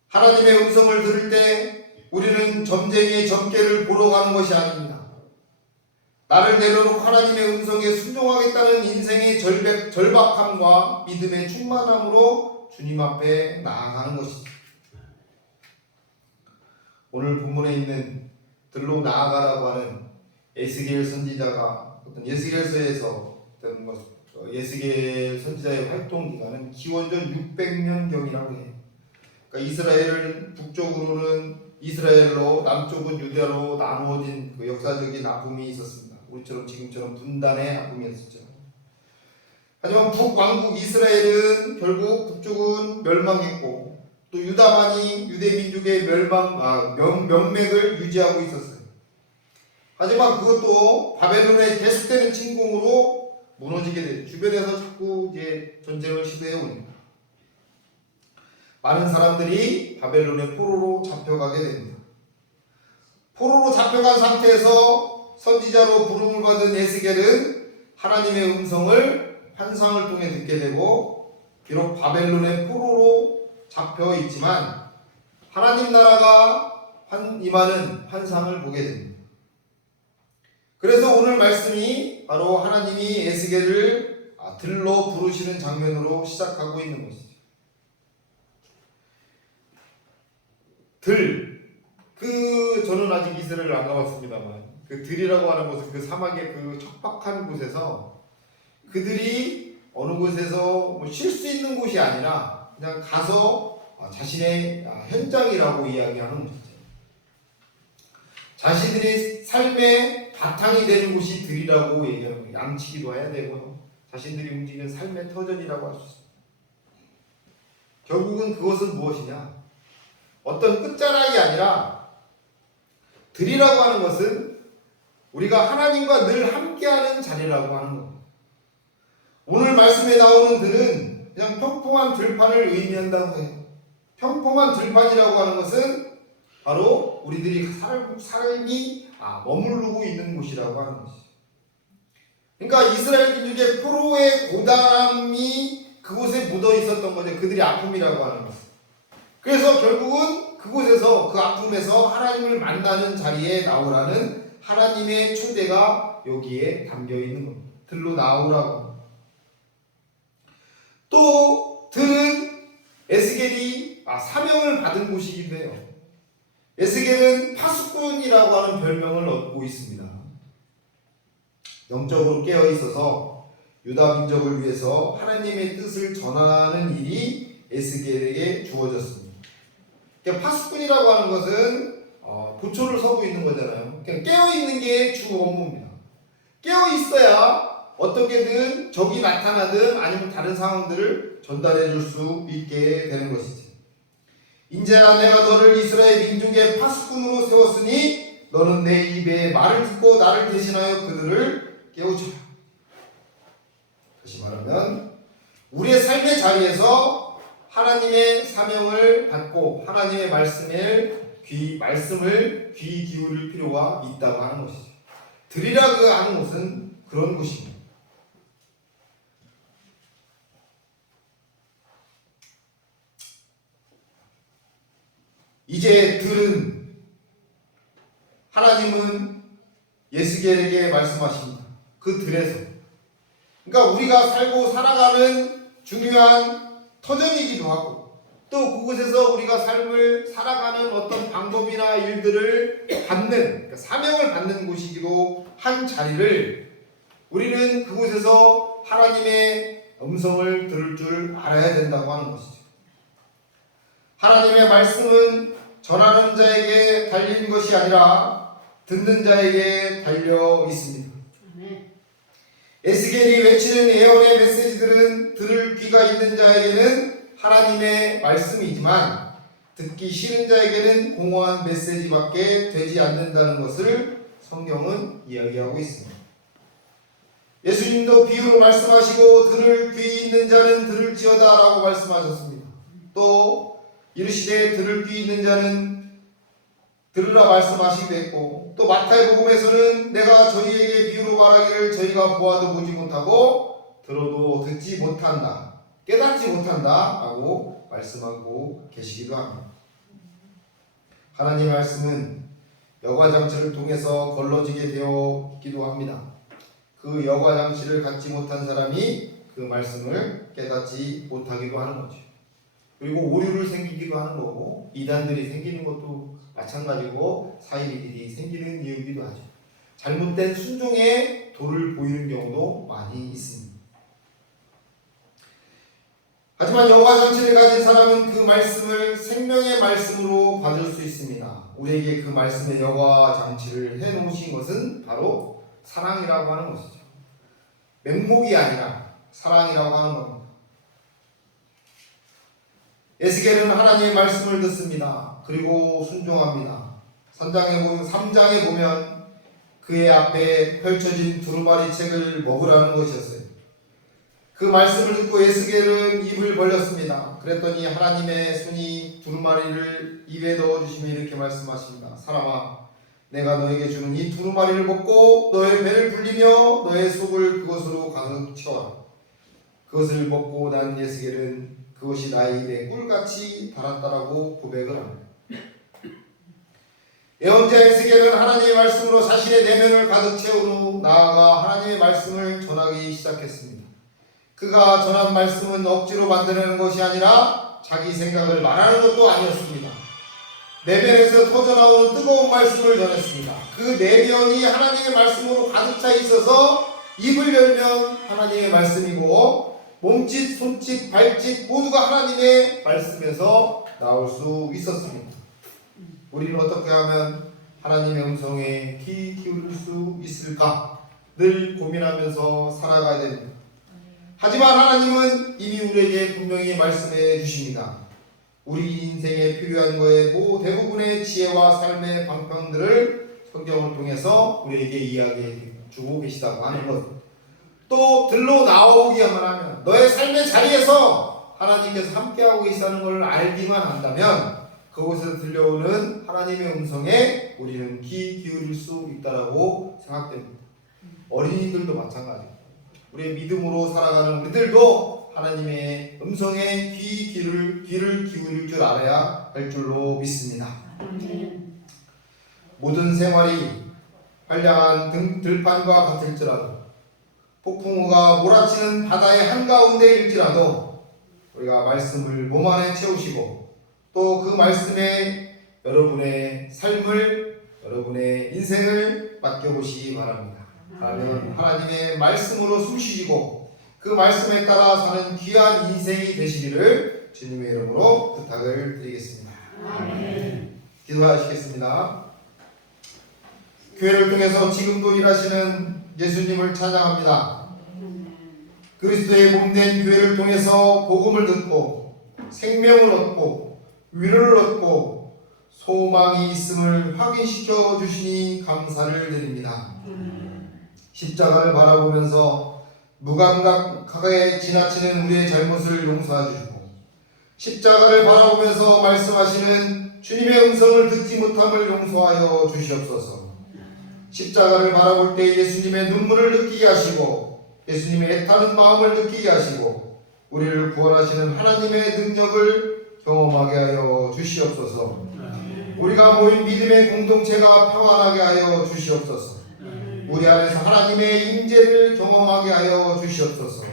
하나님의 음성을 들을 때 우리는 점쟁이의 점괘를 보러 가는 것이 아닙니다. 나를 내려놓고 하나님의 음성에 순종하겠다는 인생의 절박함과 믿음의 충만함으로 주님 앞에 나아가는 것입니다. 오늘 본문에 있는 들로 나아가라고 하는 에스겔 선지자가 어떤 에스겔서에서 에스겔 선지자의 활동 기간은 기원전 600년경이라고 해요. 그러니까 이스라엘은 북쪽으로는 이스라엘로 남쪽은 유대로 나누어진 그 역사적인 아픔이 있었습니다. 우리처럼 지금처럼 분단의 아픔이었었죠. 하지만 북왕국 이스라엘은 결국 북쪽은 멸망했고 또 유다만이 유대민족의 명맥을 유지하고 있었어요. 하지만 그것도 바벨론의 계속되는 침공으로 무너지게 돼요. 주변에서 자꾸 이제 전쟁을 시도해 옵니다. 많은 사람들이 바벨론의 포로로 잡혀가게 됩니다. 포로로 잡혀간 상태에서 선지자로 부름을 받은 에스겔은 하나님의 음성을 환상을 통해 듣게 되고 비록 바벨론의 포로로 잡혀 있지만 하나님 나라가 임하는 환상을 보게 됩니다. 그래서 오늘 말씀이 바로 하나님이 에스겔을 들로 부르시는 장면으로 시작하고 있는 것이죠. 저는 아직 이스라엘을 안 가봤습니다만 그 들이라고 하는 곳은 그 사막의 그 척박한 곳에서 그들이 어느 곳에서 쉴 수 있는 곳이 아니라 그냥 가서 자신의 현장이라고 이야기하는 것이죠. 자신들이 삶의 바탕이 되는 곳이 들이라고 얘기하는 거예요. 양치기도 해야 되고요. 자신들이 움직이는 삶의 터전이라고 할 수 있습니다. 결국은 그것은 무엇이냐? 어떤 끝자락이 아니라 들이라고 하는 것은 우리가 하나님과 늘 함께하는 자리라고 하는 겁니다. 오늘 말씀에 나오는 들은 그냥 평평한 들판을 의미한다고 해요. 평평한 들판이라고 하는 것은 바로 우리들이 삶이 머무르고 있는 곳이라고 하는 것이죠. 그러니까 이스라엘 민족의 포로의 고단함이 그곳에 묻어 있었던 거죠. 그들의 아픔이라고 하는 것은. 그래서 결국은 그곳에서 그 아픔에서 하나님을 만나는 자리에 나오라는 하나님의 초대가 여기에 담겨 있는 겁니다. 들로 나오라고. 또 들은 에스겔이 사명을 받은 곳이기도 해요. 에스겔은 파수꾼이라고 하는 별명을 얻고 있습니다. 영적으로 깨어 있어서 유다 민족을 위해서 하나님의 뜻을 전하는 일이 에스겔에게 주어졌습니다. 그러니까 파수꾼이라고 하는 것은 보초를 서고 있는 거잖아요. 그러니까 깨어 있는 게 주 업무입니다. 깨어 있어야 어떻게든 적이 나타나든 아니면 다른 상황들을 전달해 줄 수 있게 되는 것이지. 인제나 내가 너를 이스라엘 민족의 파수꾼으로 세웠으니 너는 내 입의 말을 듣고 나를 대신하여 그들을 깨우쳐라. 다시 말하면 우리의 삶의 자리에서 하나님의 사명을 받고 하나님의 말씀을 귀 기울일 필요가 있다고 하는 것이죠. 들이라고 하는 곳은 그런 곳입니다. 이제 들은 하나님은 에스겔에게 말씀하십니다. 그 들에서. 그러니까 우리가 살고 살아가는 중요한 터전이기도 하고 또 그곳에서 우리가 삶을 살아가는 어떤 방법이나 일들을 받는, 그러니까 사명을 받는 곳이기도 한 자리를 우리는 그곳에서 하나님의 음성을 들을 줄 알아야 된다고 하는 것이죠. 하나님의 말씀은 전하는 자에게 달린 것이 아니라 듣는 자에게 달려 있습니다. 에스겔이 외치는 예언의 메시지들은 들을 귀가 있는 자에게는 하나님의 말씀이지만 듣기 싫은 자에게는 공허한 메시지밖에 되지 않는다는 것을 성경은 이야기하고 있습니다. 예수님도 비유로 말씀하시고 들을 귀 있는 자는 들을지어다 라고 말씀하셨습니다. 또 이르시되 들을 귀 있는 자는 들으라 말씀하시기도 했고, 또 마태복음에서는 내가 저희에게 비유로 말하기를 저희가 보아도 보지 못하고 들어도 듣지 못한다, 깨닫지 못한다 라고 말씀하고 계시기도 합니다. 하나님의 말씀은 여과장치를 통해서 걸러지게 되었기도 합니다. 그 여과장치를 갖지 못한 사람이 그 말씀을 깨닫지 못하기도 하는 거죠. 그리고 오류를 생기기도 하는 거고, 이단들이 생기는 것도 마찬가지고 사이비들이 생기는 이유이기도 하죠. 잘못된 순종의 도를 보이는 경우도 많이 있습니다. 하지만 여과장치를 가진 사람은 그 말씀을 생명의 말씀으로 받을 수 있습니다. 우리에게 그 말씀의 여과장치를 해놓으신 것은 바로 사랑이라고 하는 것이죠. 맹목이 아니라 사랑이라고 하는 겁니다. 에스겔은 하나님의 말씀을 듣습니다. 그리고 순종합니다. 3장에 보면 그의 앞에 펼쳐진 두루마리 책을 먹으라는 것이었어요. 그 말씀을 듣고 에스겔은 입을 벌렸습니다. 그랬더니 하나님의 손이 두루마리를 입에 넣어주시며 이렇게 말씀하십니다. 사람아, 내가 너에게 주는 이 두루마리를 먹고 너의 배를 불리며 너의 속을 그것으로 가득 채워라. 그것을 먹고 난 에스겔은 그것이 나의 입에 꿀같이 달았다라고 고백을 합니다. 예언자 에스겔은 하나님의 말씀으로 자신의 내면을 가득 채운 후 나아가 하나님의 말씀을 전하기 시작했습니다. 그가 전한 말씀은 억지로 만들어내는 것이 아니라 자기 생각을 말하는 것도 아니었습니다. 내면에서 터져나오는 뜨거운 말씀을 전했습니다. 그 내면이 하나님의 말씀으로 가득 차 있어서 입을 열면 하나님의 말씀이고, 몸짓, 손짓, 발짓 모두가 하나님의 말씀에서 나올 수 있었습니다. 우리는 어떻게 하면 하나님의 음성에 귀 기울일 수 있을까 늘 고민하면서 살아가야 됩니다. 하지만 하나님은 이미 우리에게 분명히 말씀해 주십니다. 우리 인생에 필요한 거의 대부분의 지혜와 삶의 방편들을 성경을 통해서 우리에게 이야기해 주고 계시다고 하는 것. 또 들러 나오기만 하면 너의 삶의 자리에서 하나님께서 함께하고 계시다는 걸 알기만 한다면 그곳에서 들려오는 하나님의 음성에 우리는 귀 기울일 수 있다라고 생각됩니다. 어린이들도 마찬가지입니다. 우리의 믿음으로 살아가는 우리들도 하나님의 음성에 귀를 기울일 줄 알아야 할 줄로 믿습니다. 모든 생활이 한량한 들판과 같을지라도, 폭풍우가 몰아치는 바다의 한가운데일지라도 우리가 말씀을 몸 안에 채우시고 또 그 말씀에 여러분의 삶을, 여러분의 인생을 맡겨보시기 바랍니다. 그러면 하나님의 말씀으로 숨쉬시고 그 말씀에 따라 사는 귀한 인생이 되시기를 주님의 이름으로 부탁을 드리겠습니다. 아멘. 기도하시겠습니다. 교회를 통해서 지금도 일하시는 예수님을 찬양합니다. 그리스도의 몸된 교회를 통해서 복음을 듣고 생명을 얻고 위로를 얻고 소망이 있음을 확인시켜 주시니 감사를 드립니다. 십자가를 바라보면서 무감각하게 지나치는 우리의 잘못을 용서해 주시고, 십자가를 바라보면서 말씀하시는 주님의 음성을 듣지 못함을 용서하여 주시옵소서. 십자가를 바라볼 때 예수님의 눈물을 느끼게 하시고 예수님의 애타는 마음을 느끼게 하시고 우리를 구원하시는 하나님의 능력을 경험하게 하여 주시옵소서. 우리가 모인 믿음의 공동체가 평안하게 하여 주시옵소서. 우리 안에서 하나님의 임재를 경험하게 하여 주시옵소서.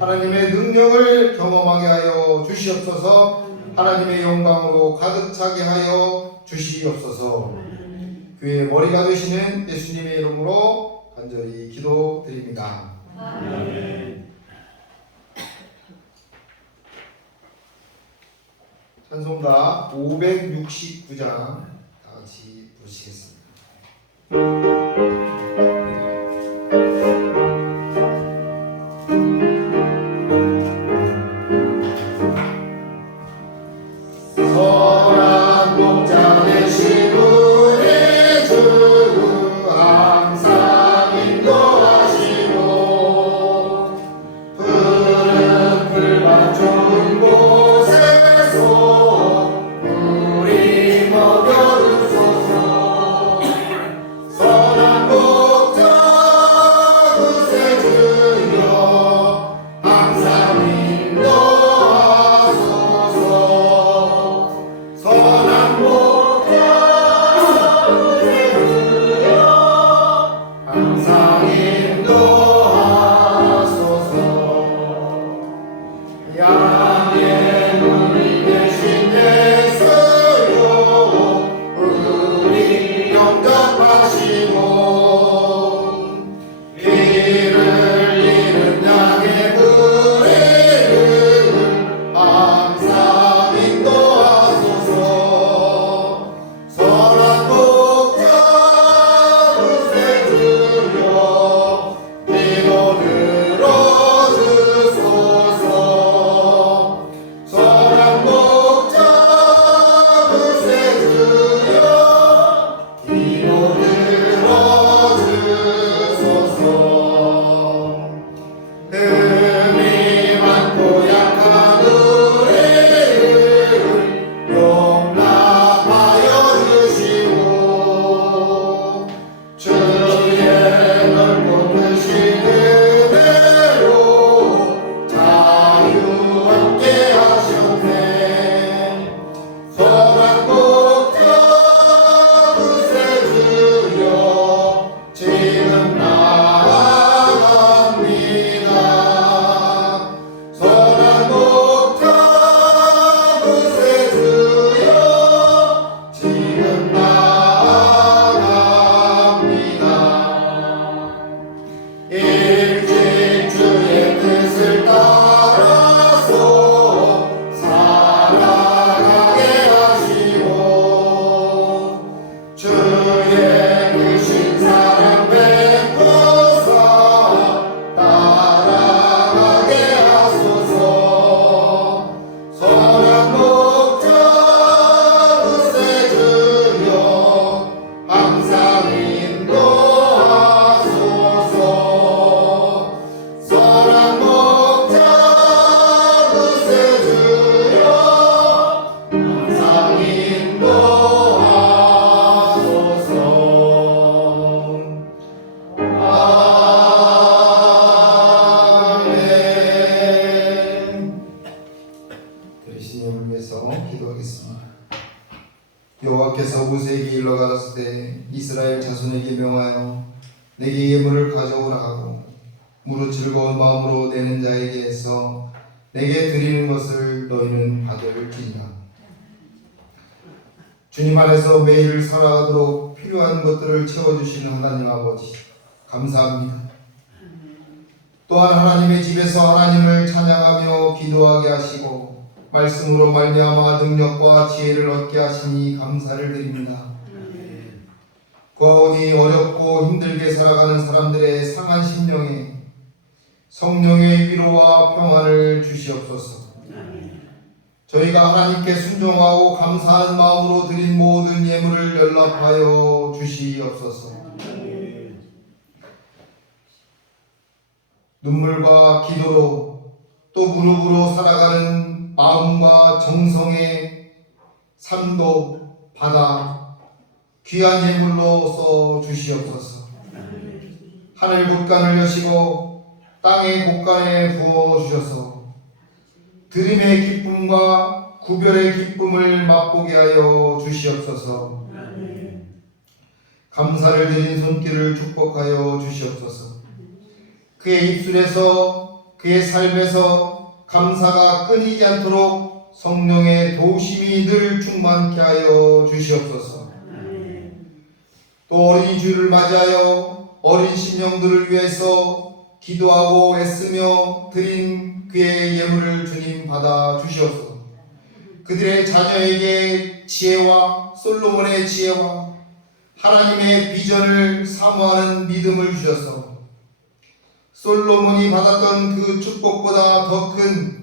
하나님의 능력을 경험하게 하여 주시옵소서. 하나님의 영광으로 가득 차게 하여 주시옵소서. 교회의 머리가 되시는 예수님의 이름으로 간절히 기도드립니다. 찬송가 569장 다 같이 부르시겠습니다. 선한 목자 되신 우리 주 항상 인도하시고 푸른 풀밭 좋은 곳에서 우리 먹여주소서. 선한 목자 구세주여 항상 인도하소서. 선한 목자 구세주여 항상 인도하소서. 양의 문이 되신 예수여 우리 영접하시고 길을 잃은 양의 무리를 항상 인도하소서. 선한 목자 구세주여 기도 들어주소서. 선한 목자 구세주여 기도 들어주소서. 흠이 많고 약한 우리를 용납하여 주시고 주의 넓고 크신 은혜로 자유롭게 하셨네. 선한 목자 구세주여 지금 나아갑니다. 선한 목자 구세주여 지금 나아갑니다. 일찍 주의 뜻을 따라서 살아가게 하시고 주의 크신 사랑 베푸사 따라가게 하소서. 선한 목자 구세주여 항상 인도하소서. 선한 목자 구세주여 항상 인도하소서. 아멘. 들으신 예물을 위해서 기도하겠습니다. 여호와께서 모세에게 일러 가라사대 이스라엘 자손에게 명하여 내게 예물을 가져오라 하고 무릇 즐거운 마음으로 내는 자에게서 내게 드리는 것을 너희는 받을지니라. 주님 안에서 매일 살아가도록 필요한 것들을 채워주시는 하나님 아버지 감사합니다. 또한 하나님의 집에서 하나님을 찬양하며 기도하게 하시고 말씀으로 말미암아 능력과 지혜를 얻게 하시니 감사를 드립니다. 구하오니 어렵고 힘들게 살아가는 사람들의 상한 심령에 성령의 위로와 평안을 주시옵소서. 저희가 하나님께 순종하고 감사한 마음으로 드린 모든 예물을 연락하여 주시옵소서. 눈물과 기도로 또 무릎으로 살아가는 마음과 정성의 삶도 받아 귀한 예물로 써 주시옵소서. 하늘 곳간을 여시고 땅의 곳간에 부어 주셔서 드림의 기쁨과 구별의 기쁨을 맛보게 하여 주시옵소서. 감사를 드린 손길을 축복하여 주시옵소서. 그의 입술에서 그의 삶에서 감사가 끊이지 않도록 성령의 도우심이 늘 충만케 하여 주시옵소서. 또 어린이 주일을 맞이하여 어린 심령들을 위해서 기도하고 애쓰며 드린 그의 예물을 주님 받아 주시옵소서. 그들의 자녀에게 지혜와 솔로몬의 지혜와 하나님의 비전을 사모하는 믿음을 주셔서 솔로몬이 받았던 그 축복보다 더 큰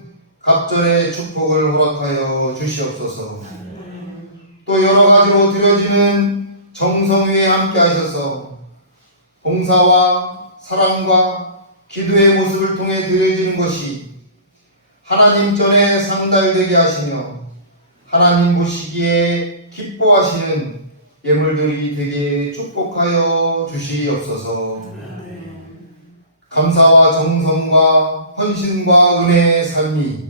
갑절의 축복을 허락하여 주시옵소서. 또 여러 가지로 드려지는 정성 위에 함께 하셔서 봉사와 사랑과 기도의 모습을 통해 드려지는 것이 하나님 전에 상달되게 하시며 하나님 보시기에 기뻐하시는 예물들이 되게 축복하여 주시옵소서. 감사와 정성과 헌신과 은혜의 삶이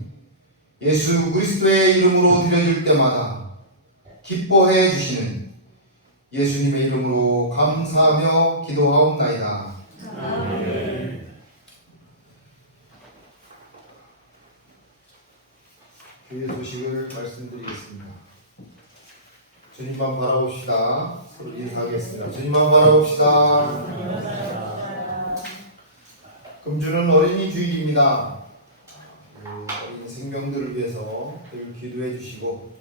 예수 그리스도의 이름으로 드려질 때마다 기뻐해 주시는 예수님의 이름으로 감사하며 기도하옵나이다. 아멘. 교회 소식을 말씀드리겠습니다. 주님만 바라봅시다. 서로 인사하겠습니다. 주님만 바라봅시다. 금주는 어린이 주일입니다. 어린 생명들을 위해서 늘 기도해 주시고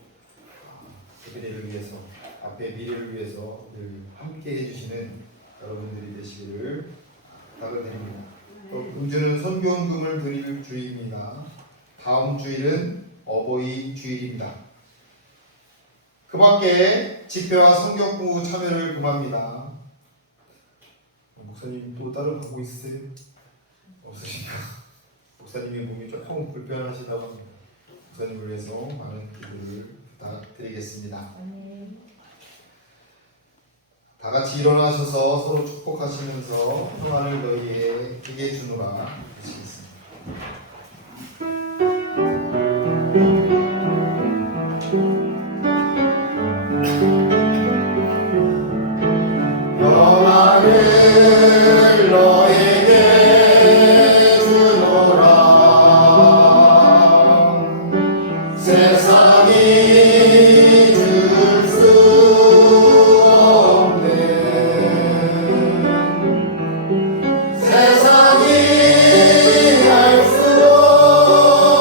그들을 위해서 앞의 미래를 위해서 늘 함께 해주시는 여러분들이 되시기를 부탁드립니다. 또 금주는 선교헌금을 드릴 주일입니다. 다음 주일은 어버이 주일입니다. 그 밖에 집회와 성경공부 참여를 금합니다. 목사님 또 따로 가고 있으세요? 없으신가? 목사님의 몸이 조금 불편하시다고 합니다. 목사님을 위해서 많은 기도를 부탁드리겠습니다. 다 같이 일어나셔서 서로 축복하시면서 평안을 너희에게 주노라 하시겠습니다. 평안을 너에게 주노라. 세상이 줄 수 없네. 세상이 할 수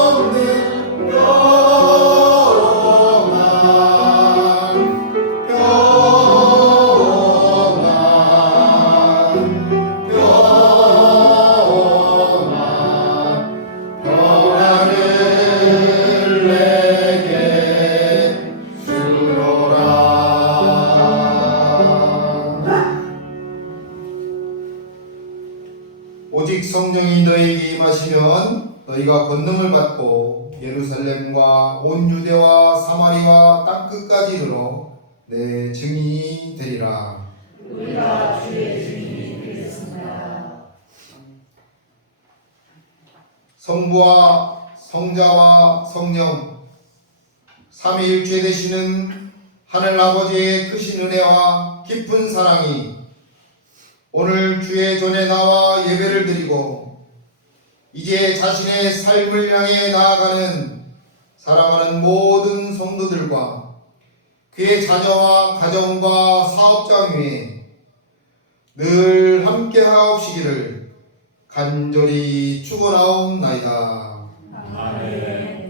없는 평안을 내게 주노라. 오직 성령이 너희에게 임하시면 너희가 권능을 받고 예루살렘과 온 유대와 사마리와 땅끝까지 이르러 내 증인이 되리라. 우리가 주의 주인이 되겠습니다. 성부와 성자와 성령 삼위일체 되시는 하늘 아버지의 크신 은혜와 깊은 사랑이 오늘 주의 전에 나와 예배를 드리고 이제 자신의 삶을 향해 나아가는 사랑하는 모든 성도들과 그의 자녀와 가정과 사업장 위에 늘 함께 하옵시기를 간절히 축원하옵나이다. 아멘.